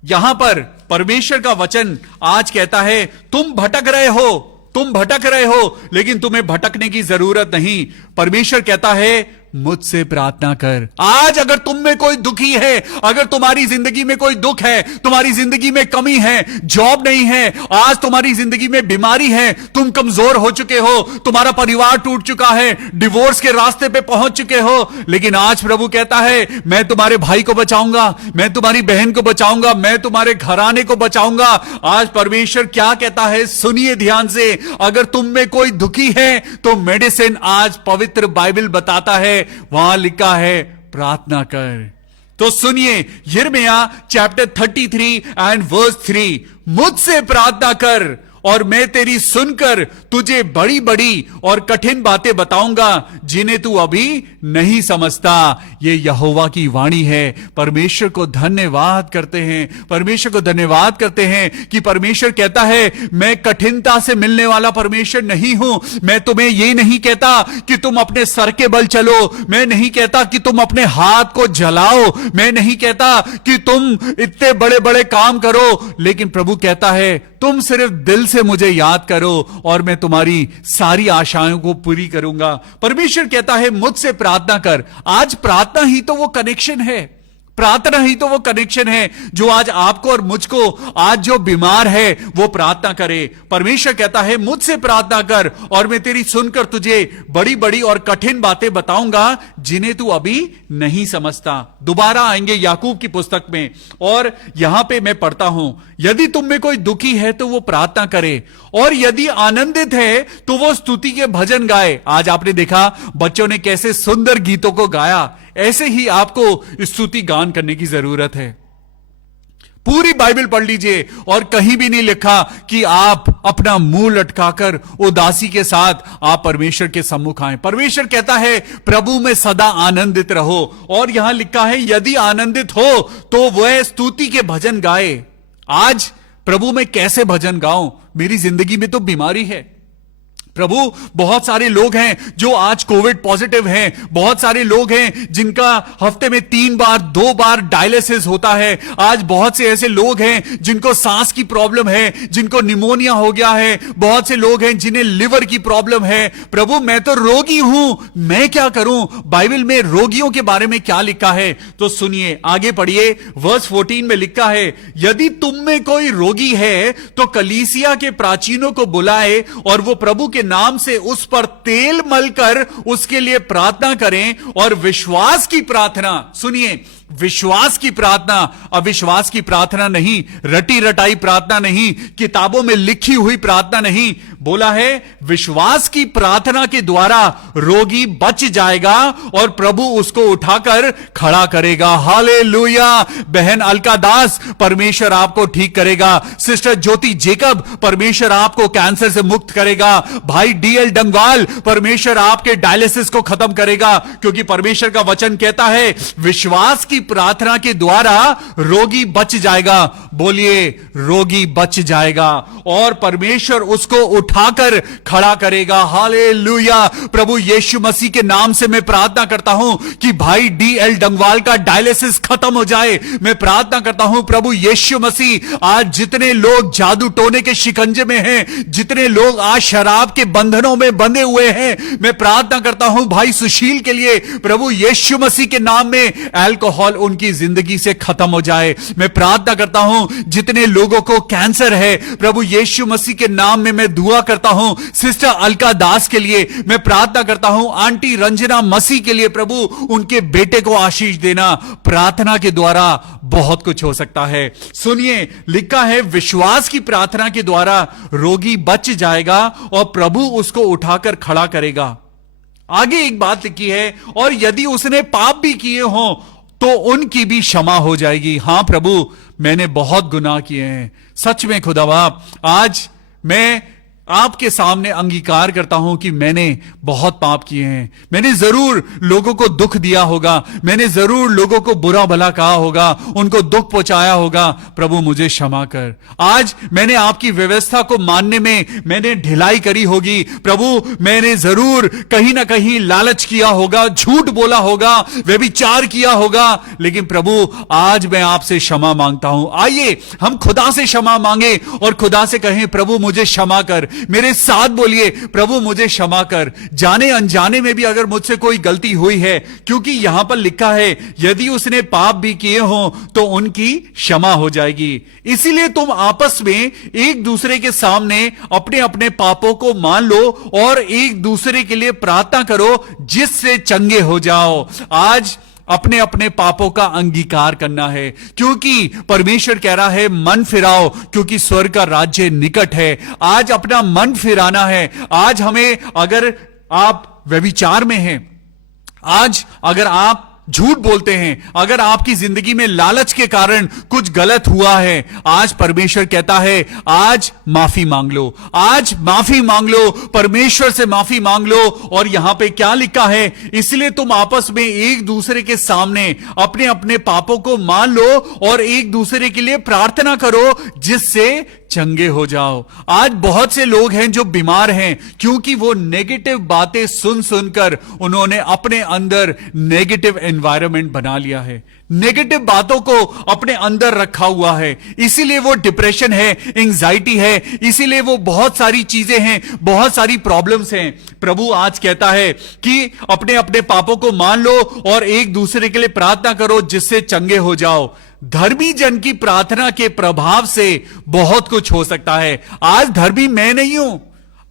यहां पर परमेश्वर का वचन आज कहता है, तुम भटक रहे हो, तुम भटक रहे हो, लेकिन तुम्हें भटकने की जरूरत नहीं। परमेश्वर कहता है, मुझसे प्रार्थना कर। आज अगर तुम में कोई दुखी है, अगर तुम्हारी जिंदगी में कोई दुख है, तुम्हारी जिंदगी में कमी है, जॉब नहीं है, आज तुम्हारी जिंदगी में बीमारी है, तुम कमजोर हो चुके हो, तुम्हारा परिवार टूट चुका है, डिवोर्स के रास्ते पे पहुंच चुके हो, लेकिन आज प्रभु कहता है, मैं तुम्हारे भाई को बचाऊंगा, मैं तुम्हारी बहन को बचाऊंगा, मैं तुम्हारे घराने को बचाऊंगा। आज परमेश्वर क्या कहता है, सुनिए ध्यान से। अगर तुम में कोई दुखी है तो मेडिसिन आज पवित्र बाइबल बताता है, वहां लिखा है प्रार्थना कर। तो सुनिए, यिर्मयाह चैप्टर 33 एंड वर्स 3, मुझसे प्रार्थना कर और मैं तेरी सुनकर तुझे बड़ी बड़ी और कठिन बातें बताऊंगा जिन्हें तू अभी नहीं समझता। ये यहोवा की वाणी है। परमेश्वर को धन्यवाद करते हैं, परमेश्वर को धन्यवाद करते हैं कि परमेश्वर कहता है, मैं कठिनता से मिलने वाला परमेश्वर नहीं हूं। मैं तुम्हें ये नहीं कहता कि तुम अपने सर के बल चलो, मैं नहीं कहता कि तुम अपने हाथ को जलाओ, मैं नहीं कहता कि तुम इतने बड़े बड़े काम करो, लेकिन प्रभु कहता है, तुम सिर्फ दिल से मुझे याद करो और मैं तुम्हारी सारी आशाओं को पूरी करूंगा। परमेश्वर कहता है, मुझसे प्रार्थना कर। आज प्रार्थना ही तो वो कनेक्शन है, प्रार्थना ही तो वो कनेक्शन है जो आज आपको और मुझको, आज जो बीमार है वो प्रार्थना करे। परमेश्वर कहता है, मुझसे प्रार्थना कर और मैं तेरी सुनकर तुझे बड़ी बड़ी और कठिन बातें बताऊंगा जिन्हें तू अभी नहीं समझता। दोबारा आएंगे याकूब की पुस्तक में और यहां पे मैं पढ़ता हूं, यदि तुम में कोई दुखी है तो वो प्रार्थना करे, और यदि आनंदित है तो वो स्तुति के भजन गाए। आज आपने देखा बच्चों ने कैसे सुंदर गीतों को गाया, ऐसे ही आपको स्तुति गान करने की जरूरत है। पूरी बाइबल पढ़ लीजिए और कहीं भी नहीं लिखा कि आप अपना मुंह लटकाकर उदासी के साथ आप परमेश्वर के सम्मुख आए। परमेश्वर कहता है, प्रभु में सदा आनंदित रहो, और यहां लिखा है, यदि आनंदित हो तो वह स्तुति के भजन गाए। आज प्रभु मैं कैसे भजन गाऊं? मेरी जिंदगी में तो बीमारी है प्रभु। बहुत सारे लोग हैं जो आज कोविड पॉजिटिव हैं, बहुत सारे लोग हैं जिनका हफ्ते में 3 बार 2 बार डायलिसिस होता है। आज बहुत से ऐसे लोग हैं जिनको सांस की प्रॉब्लम है, जिनको निमोनिया हो गया है, बहुत से लोग हैं जिन्हें लिवर की प्रॉब्लम है। प्रभु मैं तो रोगी हूं, मैं क्या करूं? बाइबल में रोगियों के बारे में क्या लिखा है तो सुनिए, आगे पढ़िए। वर्स 14 में लिखा है, यदि तुम में कोई रोगी है तो कलीसिया के प्राचीनों को बुलाए और वो प्रभु के नाम से उस पर तेल मलकर उसके लिए प्रार्थना करें, और विश्वास की प्रार्थना, सुनिए, विश्वास की प्रार्थना, अविश्वास की प्रार्थना नहीं, रटी रटाई प्रार्थना नहीं, किताबों में लिखी हुई प्रार्थना नहीं, बोला है विश्वास की प्रार्थना के द्वारा रोगी बच जाएगा और प्रभु उसको उठाकर खड़ा करेगा। हालेलुया। बहन अलका दास, परमेश्वर आपको ठीक करेगा। सिस्टर ज्योति जेकब, परमेश्वर आपको कैंसर से मुक्त करेगा। भाई डीएल डंगवाल, परमेश्वर आपके डायलिसिस को खत्म करेगा, क्योंकि परमेश्वर का वचन कहता है विश्वास की प्रार्थना के द्वारा रोगी बच जाएगा। बोलिए, रोगी बच जाएगा और परमेश्वर उसको उठाकर खड़ा करेगा। हालेलुया। प्रभु यीशु मसीह के नाम से मैं प्रार्थना करता हूं कि भाई डीएल डंगवाल का डायलिसिस खत्म हो जाए। मैं प्रार्थना करता हूं प्रभु यीशु मसीह, आज जितने लोग जादू टोने के शिकंजे में हैं, जितने लोग आज शराब के बंधनों में बंधे हुए हैं, मैं प्रार्थना करता हूं भाई सुशील के लिए, प्रभु यीशु मसीह के नाम में अल्कोहल उनकी जिंदगी से खत्म हो जाए। मैं प्रार्थना करता हूं जितने लोगों को कैंसर है, प्रभु यीशु मसीह के नाम में मैं दुआ करता हूं। सिस्टर अलका दास के लिए मैं प्रार्थना करता हूं, आंटी रंजना मसीह के लिए प्रभु उनके बेटे को आशीष देना। प्रार्थना के द्वारा बहुत कुछ हो सकता है। सुनिए, लिखा है विश्वास की प्रार्थना के द्वारा रोगी बच जाएगा और प्रभु उसको उठाकर खड़ा करेगा। आगे एक बात लिखी है, और यदि उसने पाप भी किए हों तो उनकी भी क्षमा हो जाएगी। हां प्रभु, मैंने बहुत गुनाह किए हैं। सच में खुदा बाप, आज मैं आपके सामने अंगीकार करता हूं कि मैंने बहुत पाप किए हैं। मैंने जरूर लोगों को दुख दिया होगा, मैंने जरूर लोगों को बुरा भला कहा होगा, उनको दुख पहुंचाया होगा। प्रभु मुझे क्षमा कर। आज मैंने आपकी व्यवस्था को मानने में मैंने ढिलाई करी होगी। प्रभु मैंने जरूर कहीं ना कहीं लालच किया होगा, झूठ बोला होगा, व्यभिचार किया होगा, लेकिन प्रभु आज मैं आपसे क्षमा मांगता हूं। आइए हम खुदा से क्षमा मांगे और खुदा से कहें प्रभु मुझे क्षमा कर। मेरे साथ बोलिए, प्रभु मुझे क्षमा कर। जाने अनजाने में भी अगर मुझसे कोई गलती हुई है, क्योंकि यहां पर लिखा है यदि उसने पाप भी किए हों तो उनकी क्षमा हो जाएगी। इसीलिए तुम आपस में एक दूसरे के सामने अपने अपने पापों को मान लो और एक दूसरे के लिए प्रार्थना करो जिससे चंगे हो जाओ। आज अपने अपने पापों का अंगीकार करना है, क्योंकि परमेश्वर कह रहा है मन फिराओ, क्योंकि स्वर्ग का राज्य निकट है। आज अपना मन फिराना है। आज हमें, अगर आप व्यभिचार में हैं, आज अगर आप झूठ बोलते हैं, अगर आपकी जिंदगी में लालच के कारण कुछ गलत हुआ है, आज परमेश्वर कहता है आज माफी मांग लो, आज माफी मांग लो, परमेश्वर से माफी मांग लो। और यहां पे क्या लिखा है, इसलिए तुम आपस में एक दूसरे के सामने अपने अपने पापों को मान लो और एक दूसरे के लिए प्रार्थना करो जिससे चंगे हो जाओ। आज बहुत से लोग हैं जो बीमार हैं, क्योंकि वो नेगेटिव बातें सुन सुनकर उन्होंने अपने अंदर नेगेटिव एनवायरनमेंट बना लिया है, नेगेटिव बातों को अपने अंदर रखा हुआ है। इसीलिए वो डिप्रेशन है, एंजाइटी है, इसीलिए वो बहुत सारी चीजें हैं, बहुत सारी प्रॉब्लम्स हैं। प्रभु आज कहता है कि अपने अपने पापों को मान लो और एक दूसरे के लिए प्रार्थना करो जिससे चंगे हो जाओ। धर्मी जन की प्रार्थना के प्रभाव से बहुत कुछ हो सकता है। आज धर्मी मैं नहीं हूं,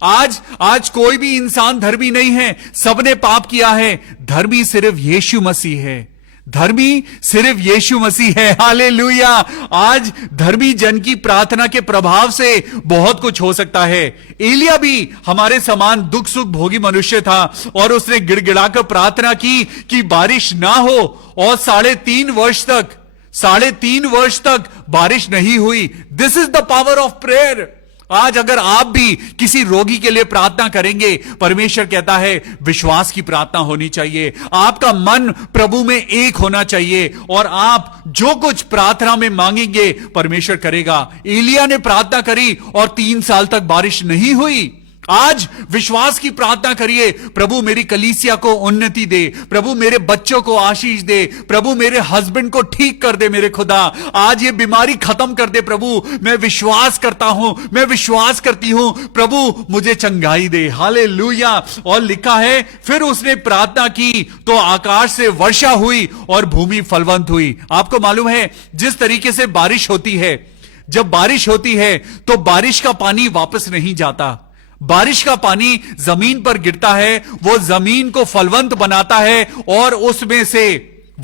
आज कोई भी इंसान धर्मी नहीं है, सबने पाप किया है। धर्मी सिर्फ यीशु मसीह है, धर्मी सिर्फ यीशु मसीह है। हालेलुया। आज धर्मी जन की प्रार्थना के प्रभाव से बहुत कुछ हो सकता है। एलिया भी हमारे समान दुख सुख भोगी मनुष्य था और उसने गिड़गिड़ाकर प्रार्थना की कि बारिश ना हो, और 3.5 वर्ष तक बारिश नहीं हुई। This is the power of prayer. आज अगर आप भी किसी रोगी के लिए प्रार्थना करेंगे, परमेश्वर कहता है विश्वास की प्रार्थना होनी चाहिए, आपका मन प्रभु में एक होना चाहिए और आप जो कुछ प्रार्थना में मांगेंगे परमेश्वर करेगा। एलिया ने प्रार्थना करी और 3 साल तक बारिश नहीं हुई। आज विश्वास की प्रार्थना करिए, प्रभु मेरी कलीसिया को उन्नति दे, प्रभु मेरे बच्चों को आशीष दे, प्रभु मेरे हस्बैंड को ठीक कर दे, मेरे खुदा आज ये बीमारी खत्म कर दे। प्रभु मैं विश्वास करता हूं, मैं विश्वास करती हूं, प्रभु मुझे चंगाई दे। हालेलुया। और लिखा है फिर उसने प्रार्थना की तो आकाश से वर्षा हुई और भूमि फलवंत हुई। आपको मालूम है जिस तरीके से बारिश होती है, जब बारिश होती है तो बारिश का पानी वापस नहीं जाता। बारिश का पानी जमीन पर गिरता है, वो जमीन को फलवंत बनाता है और उसमें से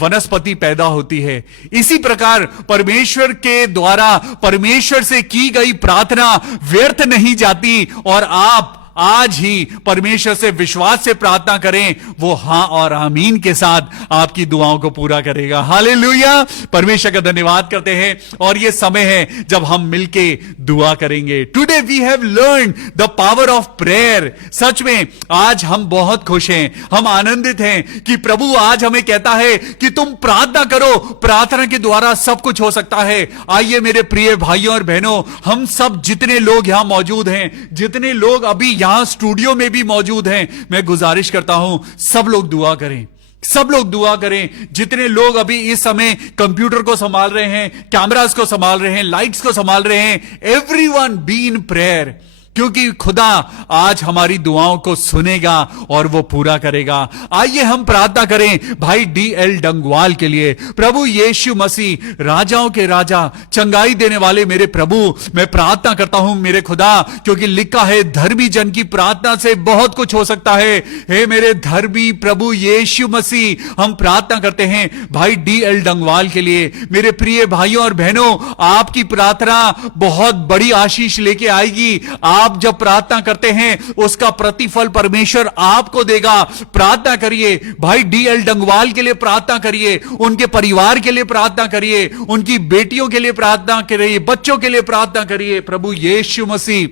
वनस्पति पैदा होती है। इसी प्रकार परमेश्वर के द्वारा परमेश्वर से की गई प्रार्थना व्यर्थ नहीं जाती, और आप आज ही परमेश्वर से विश्वास से प्रार्थना करें, वो हां और आमीन के साथ आपकी दुआओं को पूरा करेगा। हालेलुया। परमेश्वर का धन्यवाद करते हैं, और ये समय है जब हम मिलके दुआ करेंगे। Today we have learn the power of prayer. सच में आज हम बहुत खुश हैं, हम आनंदित हैं कि प्रभु आज हमें कहता है कि तुम प्रार्थना करो, प्रार्थना के द्वारा सब कुछ हो सकता है। आइए मेरे प्रिय भाइयों और बहनों, हम सब जितने लोग यहां मौजूद हैं, जितने लोग अभी यहां स्टूडियो में भी मौजूद हैं, मैं गुजारिश करता हूं सब लोग दुआ करें, सब लोग दुआ करें। जितने लोग अभी इस समय कंप्यूटर को संभाल रहे हैं, कैमरास को संभाल रहे हैं, लाइट्स को संभाल रहे हैं, एवरीवन बी इन प्रेयर, क्योंकि खुदा आज हमारी दुआओं को सुनेगा और वो पूरा करेगा। आइए हम प्रार्थना करें भाई DL डंगवाल के लिए। प्रभु यीशु मसीह, राजाओं के राजा, चंगाई देने वाले मेरे प्रभु, मैं प्रार्थना करता हूं मेरे खुदा, क्योंकि लिखा है धर्मी जन की प्रार्थना से बहुत कुछ हो सकता है। हे मेरे धर्मी प्रभु यीशु मसीह, हम प्रार्थना करते हैं भाई DL डंगवाल के लिए। मेरे प्रिय भाइयों और बहनों, आपकी प्रार्थना बहुत बड़ी आशीष लेके आएगी। आप जब प्रार्थना करते हैं उसका प्रतिफल परमेश्वर आपको देगा। प्रार्थना करिए भाई DL डंगवाल के लिए, प्रार्थना करिए उनके परिवार के लिए, प्रार्थना करिए उनकी बेटियों के लिए, प्रार्थना करिए बच्चों के लिए, प्रार्थना करिए। प्रभु यीशु मसीह,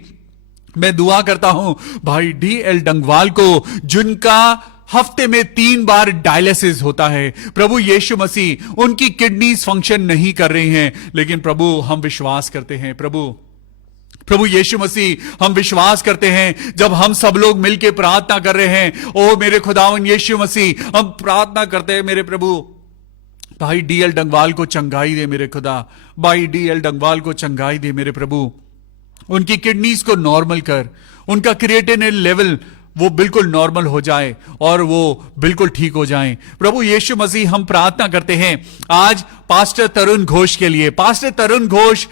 मैं दुआ करता हूं भाई DL डंगवाल को, जिनका हफ्ते में 3 बार डायलिसिस होता है। प्रभु यीशु मसीह, उनकी किडनीज फंक्शन नहीं कर रही हैं, लेकिन प्रभु हम विश्वास करते हैं, प्रभु यीशु मसीह, हम विश्वास करते हैं जब हम सब लोग मिलकर प्रार्थना कर रहे हैं, ओ मेरे खुदावन यीशु मसीह, हम प्रार्थना करते हैं मेरे प्रभु, भाई DL डंगवाल को चंगाई दे मेरे खुदा, भाई DL डंगवाल को चंगाई दे मेरे प्रभु, उनकी किडनीज को नॉर्मल कर, उनका क्रिएटिनिन लेवल वो बिल्कुल नॉर्मल हो जाए और वो बिल्कुल ठीक हो जाएं। प्रभु यीशु मसीह, हम प्रार्थना करते हैं आज पास्टर तरुण घोष के लिए। Pastor Tarun Ghosh,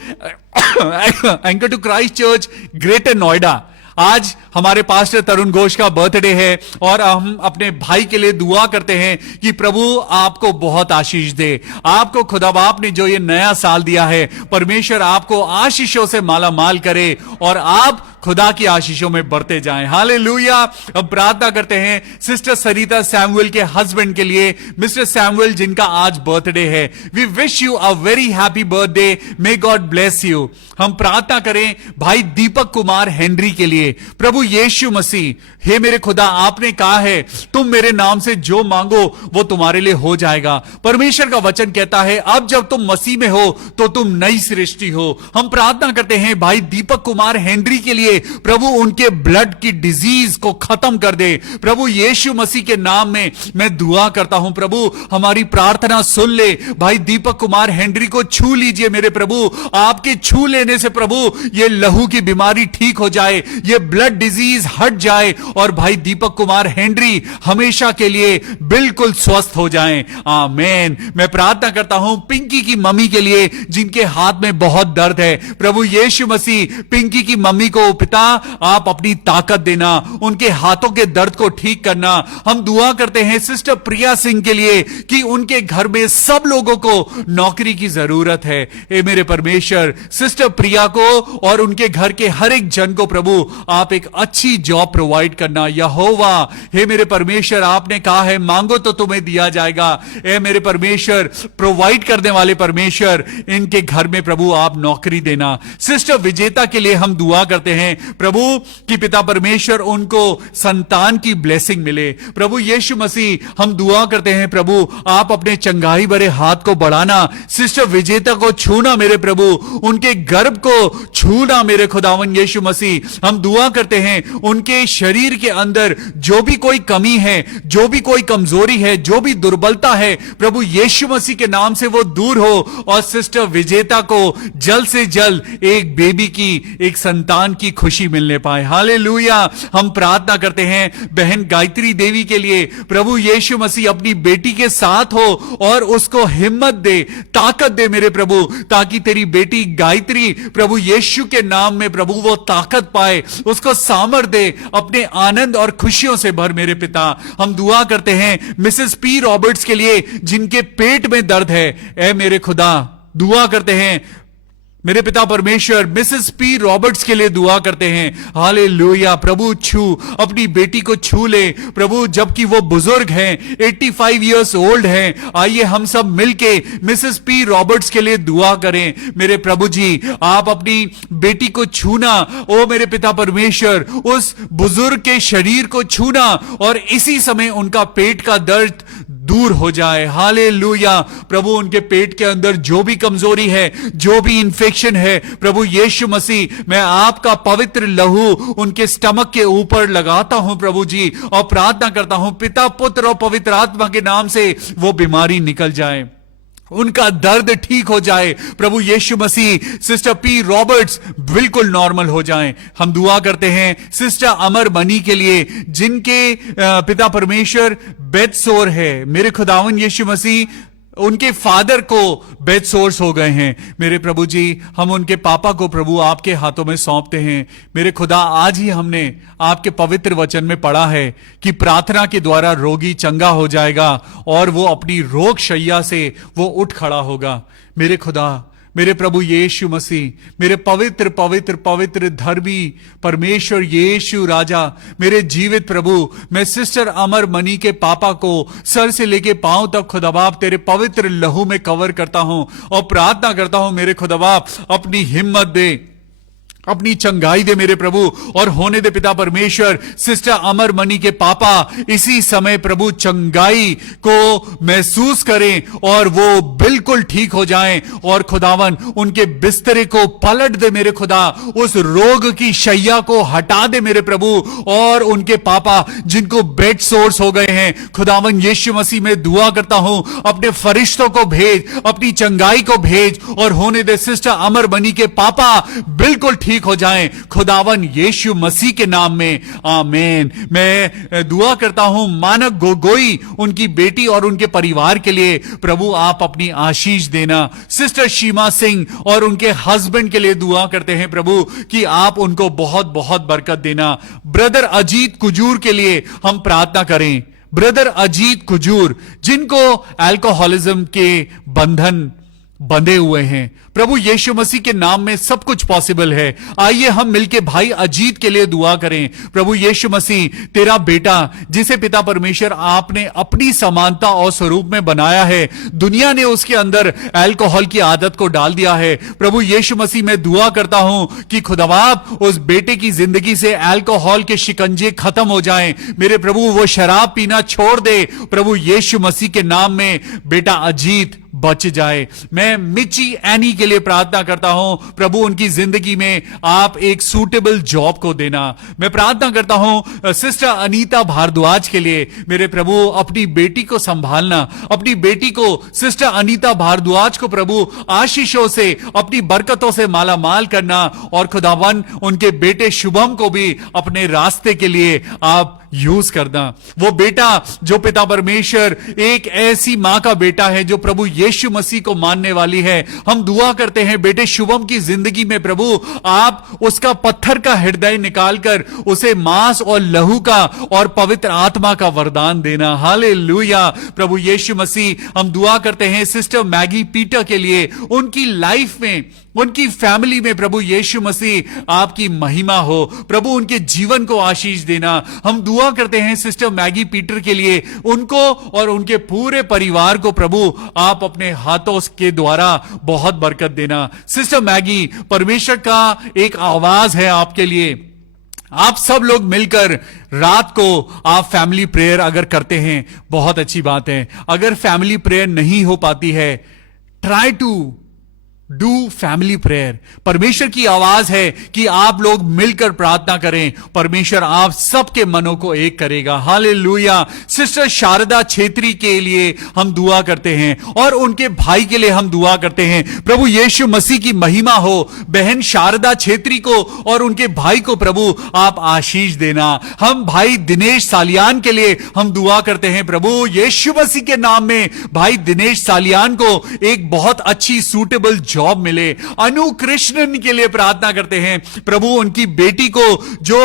anchor to Christ Church, Greater Noida. आज हमारे पास्टर तरुण घोष का बर्थडे है, और हम अपने भाई के लिए दुआ करते हैं कि प्रभु आपको बहुत आशीष दे। आपको खुदा बाप ने जो ये नया साल दिया है, परमेश्वर आपको आशीषों से माला माल करे और आप खुदा की आशीषों में बढ़ते जाएं। हालेलुया। अब प्रार्थना करते हैं सिस्टर सरिता सैमुअल के हस्बैंड के लिए, मिस्टर सैमुअल, जिनका आज बर्थडे है। We wish you a very happy birthday, may God bless you. हम प्रार्थना करें भाई दीपक कुमार हेनरी के लिए। प्रभु यीशु मसीह, हे मेरे खुदा, आपने कहा है तुम मेरे नाम से जो मांगो वो तुम्हारे लिए हो जाएगा। परमेश्वर का वचन कहता है अब जब तुम मसीह में हो तो तुम नई सृष्टि हो। हम प्रार्थना करते हैं भाई दीपक कुमार हेनरी के लिए, प्रभु उनके ब्लड की डिजीज को खत्म कर दे। प्रभु यीशु मसीह के नाम में मैं दुआ करता हूं, प्रभु हमारी प्रार्थना सुन ले। भाई दीपक कुमार हेनरी को छू लीजिए मेरे प्रभु, आपके छू लेने से प्रभु ये लहू की बीमारी ठीक हो जाए, ये ब्लड डिजीज हट जाए और भाई दीपक कुमार हेनरी हमेशा के लिए बिल्कुल स्वस्थ हो जाएं। आमीन। मैं प्रार्थना करता हूं पिंकी की मम्मी के लिए, जिनके हाथ में बहुत दर्द है। प्रभु यीशु मसीह, पिंकी की मम्मी को पिता आप अपनी ताकत देना, उनके हाथों के दर्द को ठीक करना। हम दुआ करते हैं सिस्टर प्रिया सिंह के लिए कि उनके घर में सब लोगों को नौकरी की जरूरत है। ए मेरे परमेश्वर, सिस्टर प्रिया को और उनके घर के हर एक जन को प्रभु आप एक अच्छी जॉब प्रोवाइड करना। यहोवा, हे मेरे परमेश्वर, आपने कहा है मांगो तो तुम्हें दिया जाएगा। ए मेरे परमेश्वर, प्रोवाइड करने वाले परमेश्वर, इनके घर में प्रभु आप नौकरी देना। सिस्टर विजेता के लिए हम दुआ करते हैं प्रभु कि पिता परमेश्वर उनको संतान की ब्लेसिंग मिले। प्रभु यीशु मसीह, हम दुआ करते हैं प्रभु आप अपने चंगाई भरे हाथ को बढ़ाना, सिस्टर विजेता को छूना मेरे प्रभु, उनके गर्भ को छूना मेरे खुदावन यीशु मसीह। हम दुआ करते हैं उनके शरीर के अंदर जो भी कोई कमी है, जो भी कोई कमजोरी है, जो भी दुर्बलता है, प्रभु यीशु मसीह के नाम से वो दूर हो और सिस्टर विजेता को जल्द से जल्द एक बेबी की, एक संतान की खुशी मिलने पाए। हालेलुया। हम प्रार्थना करते हैं बहन गायत्री देवी के लिए, प्रभु यीशु मसीह अपनी बेटी के साथ हो और उसको हिम्मत दे, ताकत दे मेरे प्रभु, ताकि तेरी बेटी गायत्री प्रभु यीशु के नाम में प्रभु वो ताकत पाए, उसको सामर्थ दे, अपने आनंद और खुशियों से भर मेरे पिता। हम दुआ करते हैं मिसेस पी रॉबर्ट्स के लिए जिनके पेट में दर्द है, ऐ मेरे खुदा दुआ करते हैं मेरे पिता परमेश्वर, मिसेस पी रॉबर्ट्स के लिए दुआ करते हैं। हालेलुया। प्रभु छू, अपनी बेटी को छू ले प्रभु, जबकि वो बुजुर्ग हैं, 85 इयर्स ओल्ड हैं। आइए हम सब मिलके मिसेस पी रॉबर्ट्स के लिए दुआ करें। मेरे प्रभु जी, आप अपनी बेटी को छूना, ओ मेरे पिता परमेश्वर, उस बुजुर्ग के शरीर को छूना और इसी समय उनका पेट का दर्द दूर हो जाए। हालेलुया। प्रभु उनके पेट के अंदर जो भी कमजोरी है, जो भी इंफेक्शन है, प्रभु यीशु मसीह, मैं आपका पवित्र लहू उनके स्टमक के ऊपर लगाता हूं प्रभु जी, और प्रार्थना करता हूं पिता, पुत्र और पवित्र आत्मा के नाम से वो बीमारी निकल जाए, उनका दर्द ठीक हो जाए प्रभु यीशु मसीह। सिस्टर पी रॉबर्ट्स बिल्कुल नॉर्मल हो जाएं। हम दुआ करते हैं सिस्टर अमर मनी के लिए जिनके पिता परमेश्वर बेड सोर है, मेरे खुदावन यीशु मसीह, उनके फादर को बेड सोर्स हो गए हैं। मेरे प्रभु जी, हम उनके पापा को प्रभु आपके हाथों में सौंपते हैं। मेरे खुदा, आज ही हमने आपके पवित्र वचन में पढ़ा है कि प्रार्थना के द्वारा रोगी चंगा हो जाएगा और वो अपनी रोग शैया से वो उठ खड़ा होगा। मेरे खुदा, मेरे प्रभु यीशु मसीह, मेरे पवित्र पवित्र पवित्र धर्मी परमेश्वर यीशु राजा, मेरे जीवित प्रभु, मैं सिस्टर अमर मनी के पापा को सर से लेके पांव तक खुदाबाप तेरे पवित्र लहू में कवर करता हूं और प्रार्थना करता हूं मेरे खुदाबाप, अपनी हिम्मत दे, अपनी चंगाई दे मेरे प्रभु, और होने दे पिता परमेश्वर सिस्टर अमर मनी के पापा इसी समय प्रभु चंगाई को महसूस करें और वो बिल्कुल ठीक हो जाएं, और खुदावन उनके बिस्तरे को पलट दे मेरे खुदा, उस रोग की शैया को हटा दे मेरे प्रभु, और उनके पापा जिनको बेड सोर्स हो गए हैं, खुदावन यीशु मसीह में दुआ करता हूं अपने फरिश्तों को भेज, अपनी चंगाई को भेज, और होने दे सिस्टर अमर मनी के पापा बिल्कुल ठीक हो जाएं खुदावन यीशु मसीह के नाम में, आमीन। मैं दुआ करता हूं मानक गोगोई, उनकी बेटी और उनके परिवार के लिए प्रभु आप अपनी आशीष देना। सिस्टर शीमा सिंह और उनके हस्बैंड के लिए दुआ करते हैं प्रभु कि आप उनको बहुत बहुत बरकत देना। ब्रदर अजीत कुजूर के लिए हम प्रार्थना करें, ब्रदर अजीत कुजूर जिनको अल्कोहलिज्म के बंधन बंधे हुए हैं, प्रभु यीशु मसीह के नाम में सब कुछ पॉसिबल है। आइए हम मिलके भाई अजीत के लिए दुआ करें। प्रभु यीशु मसीह, तेरा बेटा जिसे पिता परमेश्वर आपने अपनी समानता और स्वरूप में बनाया है, दुनिया ने उसके अंदर अल्कोहल की आदत को डाल दिया है। प्रभु यीशु मसीह, मैं दुआ करता हूं कि खुदाबाप उस बेटे की जिंदगी से अल्कोहल के शिकंजे खत्म हो जाएं। मेरे प्रभु वो शराब पीना छोड़ दे प्रभु यीशु मसीह के नाम में, बेटा अजीत बच जाए। मैं मिची एनी के लिए प्रार्थना करता हूं प्रभु उनकी जिंदगी में आप एक सूटेबल जॉब को देना। मैं प्रार्थना करता हूं सिस्टर अनीता भारद्वाज के लिए, मेरे प्रभु अपनी बेटी को संभालना, अपनी बेटी को सिस्टर अनीता भारद्वाज को प्रभु आशीषों से, अपनी बरकतों से माला माल करना, और खुदावन उनके बेटे शुभम को भी अपने रास्ते के लिए आप यूज करना। वो बेटा जो पिता परमेश्वर एक ऐसी मां का बेटा है जो प्रभु यीशु मसीह को मानने वाली है, हम दुआ करते हैं बेटे शुभम की जिंदगी में प्रभु आप उसका पत्थर का हृदय निकालकर उसे मांस और लहू का और पवित्र आत्मा का वरदान देना। हालेलुया। प्रभु यीशु मसीह, हम दुआ करते हैं सिस्टर मैगी पीटर के लिए, उनकी लाइफ में, उनकी फैमिली में प्रभु यीशु मसीह आपकी महिमा हो, प्रभु उनके जीवन को आशीष देना। हम दुआ करते हैं सिस्टर मैगी पीटर के लिए, उनको और उनके पूरे परिवार को प्रभु आप अपने हाथों के द्वारा बहुत बरकत देना। सिस्टर मैगी, परमेश्वर का एक आवाज है आपके लिए, आप सब लोग मिलकर रात को आप फैमिली प्रेयर अगर करते हैं बहुत अच्छी बात है। अगर फैमिली प्रेयर नहीं हो पाती है, try to do family prayer. परमेश्वर की आवाज है कि आप लोग मिलकर प्रार्थना करें, परमेश्वर आप सबके मनों को एक करेगा। हालेलुया। सिस्टर शारदा छेत्री के लिए हम दुआ करते हैं और उनके भाई के लिए हम दुआ करते हैं। प्रभु यीशु मसीह की महिमा हो। बहन शारदा छेत्री को और उनके भाई को प्रभु आप आशीष देना। हम भाई दिनेश सालियान के लिए हम दुआ करते हैं, प्रभु यीशु मसीह के नाम में भाई दिनेश सालियान को एक बहुत अच्छी सूटेबल जॉब मिले। अनु कृष्णन के लिए प्रार्थना करते हैं, प्रभु उनकी बेटी को जो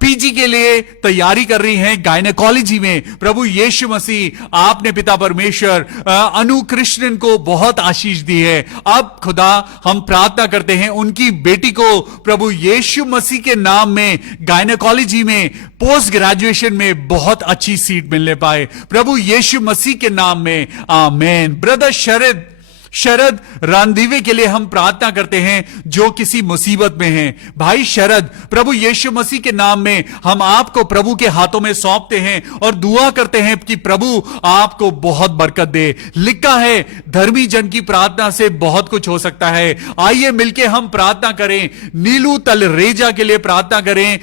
पीजी के लिए तैयारी कर रही हैं गायनेकोलॉजी में, प्रभु यीशु मसीह आपने पिता परमेश्वर अनु कृष्णन को बहुत आशीष दी है। अब खुदा हम प्रार्थना करते हैं उनकी बेटी को प्रभु यीशु मसीह के नाम में गायनेकोलॉजी में पोस्ट ग्रेजुएशन में बहुत अच्छी सीट मिलने पाए, प्रभु यीशु मसीह के नाम में, आमीन। ब्रदर शरद रांधीवे के लिए हम प्रार्थना करते हैं जो किसी मुसीबत में हैं। भाई शरद, प्रभु यीशु मसीह के नाम में हम आपको प्रभु के हाथों में सौंपते हैं और दुआ करते हैं कि प्रभु आपको बहुत बरकत दे। लिखा है धर्मी जन की प्रार्थना से बहुत कुछ हो सकता है। आइए मिलके हम प्रार्थना करें। नीलू तलरेजा के लिए प्रार्थना करें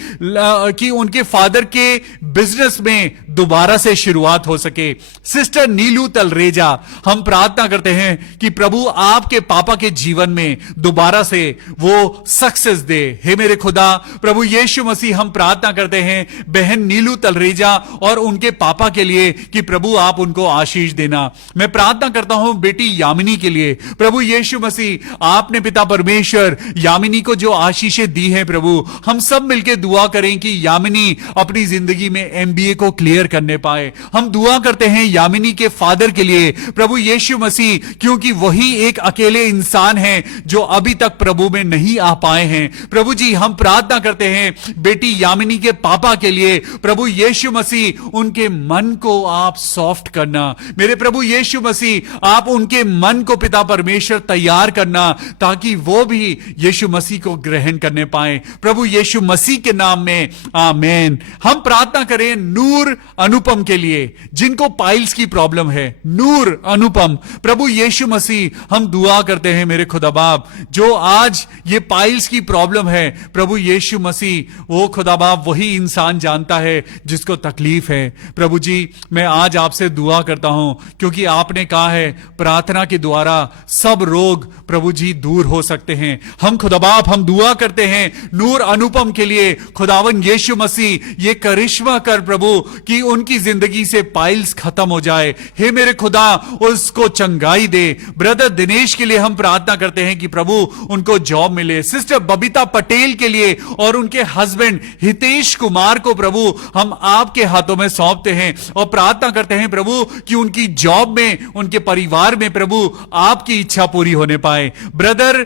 कि उनके फादर के बिजनेस में दोबारा से शुरुआत हो सके। सिस्टर नीलू तलरेजा, हम प्रार्थना करते हैं कि प्रभु आपके पापा के जीवन में दोबारा से वो सक्सेस दे। हे मेरे खुदा, प्रभु यीशु मसीह हम प्रार्थना करते हैं बहन नीलू तलरेजा और उनके पापा के लिए कि प्रभु आप उनको आशीष देना। मैं प्रार्थना करता हूं बेटी यामिनी के लिए, प्रभु यीशु मसीह आपने पिता परमेश्वर यामिनी को जो आशीषें दी हैं, प्रभु हम सब मिलकर दुआ करें कि यामिनी अपनी जिंदगी में एमबीए को क्लियर करने पाए। हम दुआ करते हैं यामिनी के फादर के लिए, प्रभु यीशु मसीह, क्योंकि वही एक अकेले इंसान हैं जो अभी तक प्रभु में नहीं आ पाए हैं। प्रभु जी हम प्रार्थना करते हैं बेटी यामिनी के पापा के लिए, प्रभु यीशु मसीह उनके मन को आप सॉफ्ट करना। मेरे प्रभु यीशु मसीह आप उनके मन को पिता परमेश्वर तैयार करना ताकि वो भी यीशु मसीह को ग्रहण करने पाए, प्रभु यीशु मसीह के नाम में, आमीन। हम प्रार्थना करें नूर अनुपम के लिए जिनको पाइल्स की प्रॉब्लम है। नूर अनुपम, प्रभु यीशु मसीह हम दुआ करते हैं मेरे खुदा बाप, जो आज ये पाइल्स की प्रॉब्लम है, प्रभु यीशु मसीह वो खुदा बाप वही इंसान जानता है जिसको तकलीफ है। प्रभु जी मैं आज आपसे दुआ करता हूं क्योंकि आपने कहा है प्रार्थना के द्वारा सब रोग प्रभु जी दूर हो सकते हैं। हम खुदा बाप हम दुआ करते हैं नूर अनुपम के लिए, खुदावन यीशु मसीह ये करिश्मा कर प्रभु कि उनकी जिंदगी से पाइल्स खत्म हो जाए। हे मेरे खुदा उसको चंगाई दे। ब्रदर दिनेश के लिए हम प्रार्थना करते हैं कि प्रभु उनको जॉब मिले। सिस्टर बबीता पटेल के लिए और उनके हस्बैंड हितेश कुमार को प्रभु हम आपके हाथों में सौंपते हैं और प्रार्थना करते हैं प्रभु कि उनकी जॉब में, उनके परिवार में प्रभु आपकी इच्छा पूरी होने पाए। ब्रदर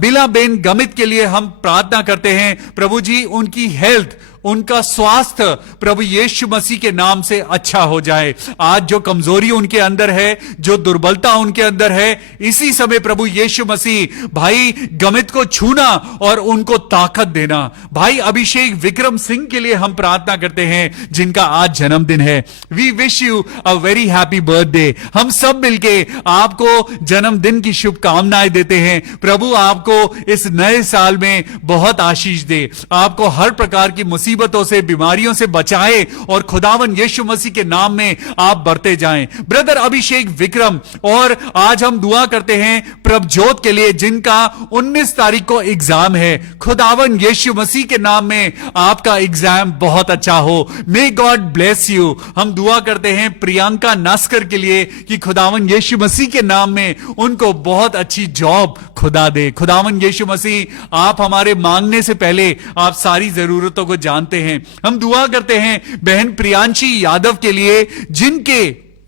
बिला बेन गमित के लिए हम प्रार्थना करते हैं प्रभु जी उनकी हेल्थ, उनका स्वास्थ्य प्रभु यीशु मसीह के नाम से अच्छा हो जाए। आज जो कमजोरी उनके अंदर है, जो दुर्बलता उनके अंदर है, इसी समय प्रभु यीशु मसीह भाई गमित को छूना और उनको ताकत देना। भाई अभिषेक विक्रम सिंह के लिए हम प्रार्थना करते हैं जिनका आज जन्मदिन है। We wish you a very happy birthday. हम सब मिलके आपको जन्मदिन की शुभकामनाएं देते हैं। प्रभु आपको इस नए साल में बहुत आशीष दे, आपको हर प्रकार की मुसीबतों से, बीमारियों से बचाए और खुदावन यीशु मसीह के नाम में आप बढ़ते जाएं। ब्रदर अभिषेक विक्रम, और आज हम दुआ करते हैं प्रभजोत के लिए जिनका 19 तारीख को एग्जाम है। खुदावन यीशु मसीह के नाम में आपका एग्जाम बहुत अच्छा हो। मे गॉड ब्लेस यू। हम दुआ करते हैं प्रियंका नास्कर के लिए कि खुदावन यीशु मसीह के नाम में उनको बहुत अच्छी जॉब खुदा दे। खुदावन यीशु मसीह आप हमारे मांगने से पहले आप सारी जरूरतों को जानते हैं। हम दुआ करते हैं बहन प्रियांशी यादव के लिए जिनके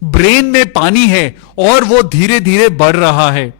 ब्रेन में पानी है और वो धीरे धीरे बढ़ रहा है।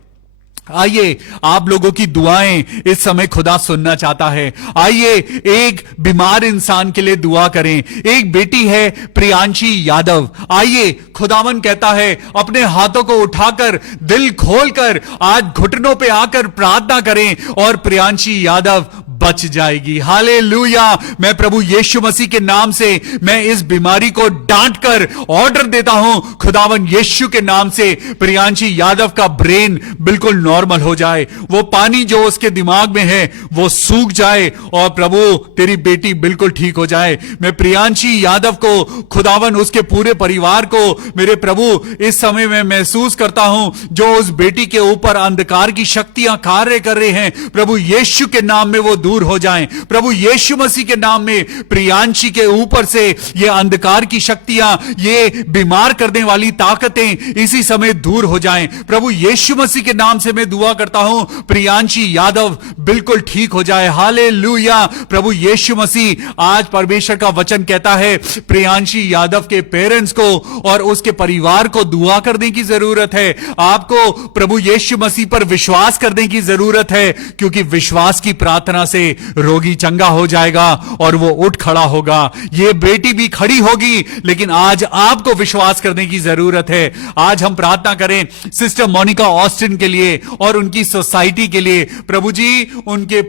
आइए आप लोगों की दुआएं इस समय खुदा सुनना चाहता है। आइए एक बीमार इंसान के लिए दुआ करें। एक बेटी है प्रियांशी यादव, आइए खुदावन कहता है अपने हाथों को उठाकर दिल खोलकर आज घुटनों पे आकर प्रार्थना करें और प्रियांशी यादव बच जाएगी। हालेलुया। मैं प्रभु यीशु मसीह के नाम से मैं इस बीमारी को डांट कर ऑर्डर देता हूं, खुदावन यीशु के नाम से प्रियांशी यादव का ब्रेन बिल्कुल नॉर्मल हो जाए, वो पानी जो उसके दिमाग में है वो सूख जाए और प्रभु तेरी बेटी बिल्कुल ठीक हो जाए। मैं प्रियांशी यादव को, खुदावन उसके पूरे परिवार को मेरे प्रभु इस समय में महसूस करता हूं, जो उस बेटी के ऊपर अंधकार की शक्तियां कार्य कर रहे हैं, प्रभु यीशु के नाम में वो दूर हो जाएं। प्रभु यीशु मसीह के नाम में प्रियांशी के ऊपर से ये अंधकार की शक्तियां, ये बीमार करने वाली ताकतें इसी समय दूर हो जाएं। प्रभु यीशु मसीह के नाम से मैं दुआ करता हूं, प्रियांशी यादव बिल्कुल ठीक हो जाए। हालेलुया। प्रभु यीशु मसीह, आज परमेश्वर का वचन कहता है प्रियांशी यादव के पेरेंट्स को और उसके परिवार को दुआ करने की जरूरत है। आपको प्रभु यीशु मसीह पर विश्वास करने की जरूरत है, क्योंकि विश्वास की प्रार्थना से रोगी चंगा हो जाएगा और वो उठ खड़ा होगा। ये बेटी भी खड़ी होगी, लेकिन आज आपको विश्वास करने की जरूरत है। आज हम प्रार्थना करें सिस्टर मोनिका ऑस्टिन के लिए और उनकी सोसाइटी के लिए। प्रभु जी, उनके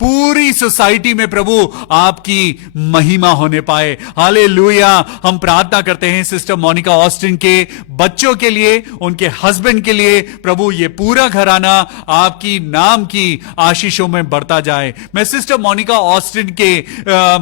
पूरी सोसाइटी में प्रभु आपकी महिमा होने पाए। हालेलुया। हम प्रार्थना करते हैं सिस्टर मोनिका ऑस्टिन के बच्चों के लिए, उनके हस्बैंड के लिए। प्रभु ये पूरा घराना आपकी नाम की आशीषों में बढ़ता जाए। मैं सिस्टर मोनिका ऑस्टिन के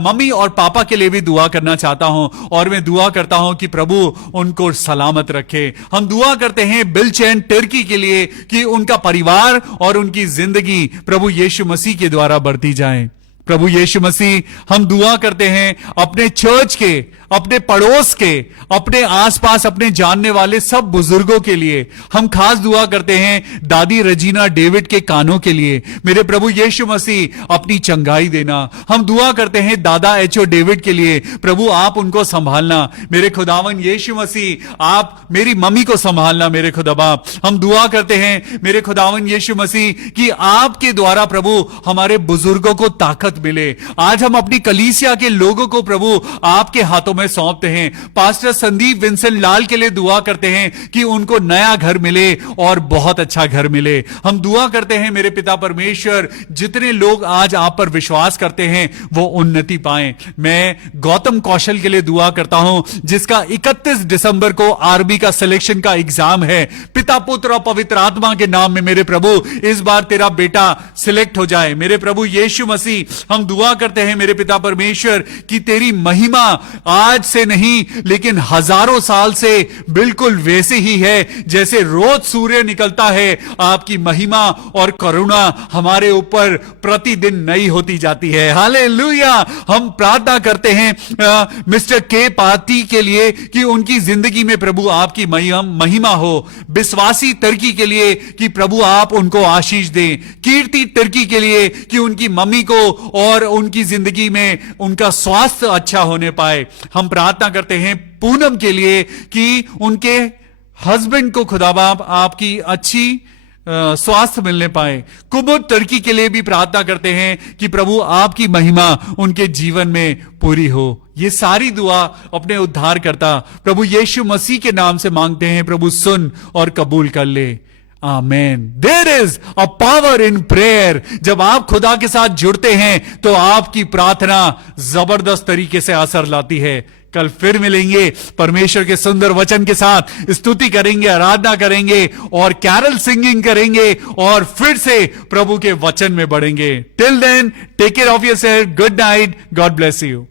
मम्मी और पापा के लिए भी दुआ करना चाहता हूं और मैं दुआ करता हूं कि प्रभु उनको सलामत रखे। हम दुआ करते हैं बिलचैन टर्की के लिए कि उनका परिवार और उनकी जिंदगी प्रभु यीशु मसीह के द्वारा बढ़ती जाए। प्रभु यीशु मसीह, हम दुआ करते हैं अपने चर्च के, अपने पड़ोस के, अपने आसपास अपने जानने वाले सब बुजुर्गों के लिए। हम खास दुआ करते हैं दादी रजीना डेविड के कानों के लिए। मेरे प्रभु यीशु मसीह, अपनी चंगाई देना। हम दुआ करते हैं दादा एचओ डेविड के लिए। प्रभु आप उनको संभालना। मेरे खुदावन यीशु मसीह, आप मेरी मम्मी को संभालना। मेरे खुदा बाप, हम दुआ करते हैं मेरे खुदावन यीशु मसीह कि आपके द्वारा प्रभु हमारे बुजुर्गों को ताकत मिले। आज हम अपनी कलीसिया के लोगों को प्रभु आपके हाथों में सौंपते हैं। पास्टर संदीप विंसेंट लाल के लिए दुआ करते हैं कि उनको नया घर मिले और बहुत अच्छा घर मिले। हम दुआ करते हैं मेरे पिता परमेश्वर, जितने लोग आज आप पर विश्वास करते हैं वो उन्नति पाएं। मैं गौतम कौशल के लिए दुआ करता हूं, जिसका 31 दिसंबर को आर्मी का सिलेक्शन का एग्जाम है। पिता पुत्र और पवित्र आत्मा के नाम में मेरे प्रभु, इस बार तेरा बेटा सिलेक्ट हो जाए। मेरे प्रभु यीशु मसीह, हम दुआ करते हैं मेरे पिता परमेश्वर कि तेरी महिमा आज से नहीं लेकिन हजारों साल से बिल्कुल वैसे ही है जैसे रोज सूर्य निकलता है। आपकी महिमा और करुणा हमारे ऊपर प्रतिदिन नई होती जाती है। हालेलुया। हम प्रार्थना करते हैं मिस्टर के पाती के लिए कि उनकी जिंदगी में प्रभु आपकी महिमा हो। विश्वासी टर्की के लिए कि प्रभु आप उनको आशीष दें। कीर्ति टर्की के लिए कि उनकी मम्मी को और उनकी जिंदगी में उनका स्वास्थ्य अच्छा होने पाए। हम प्रार्थना करते हैं पूनम के लिए कि उनके हस्बैंड को खुदा बाप आपकी अच्छी स्वास्थ्य मिलने पाए। कुमुद टर्की के लिए भी प्रार्थना करते हैं कि प्रभु आपकी महिमा उनके जीवन में पूरी हो। ये सारी दुआ अपने उद्धारकर्ता प्रभु यीशु मसीह के नाम से मांगते हैं। प्रभु सुन और कबूल कर ले। Amen. There is a power in prayer. जब आप खुदा के साथ जुड़ते हैं तो आपकी प्रार्थना जबरदस्त तरीके से असर लाती है। कल फिर मिलेंगे परमेश्वर के सुंदर वचन के साथ, स्तुति करेंगे, आराधना करेंगे और कैरल सिंगिंग करेंगे और फिर से प्रभु के वचन में बढ़ेंगे। Till then take care of yourself. Good night. God bless you.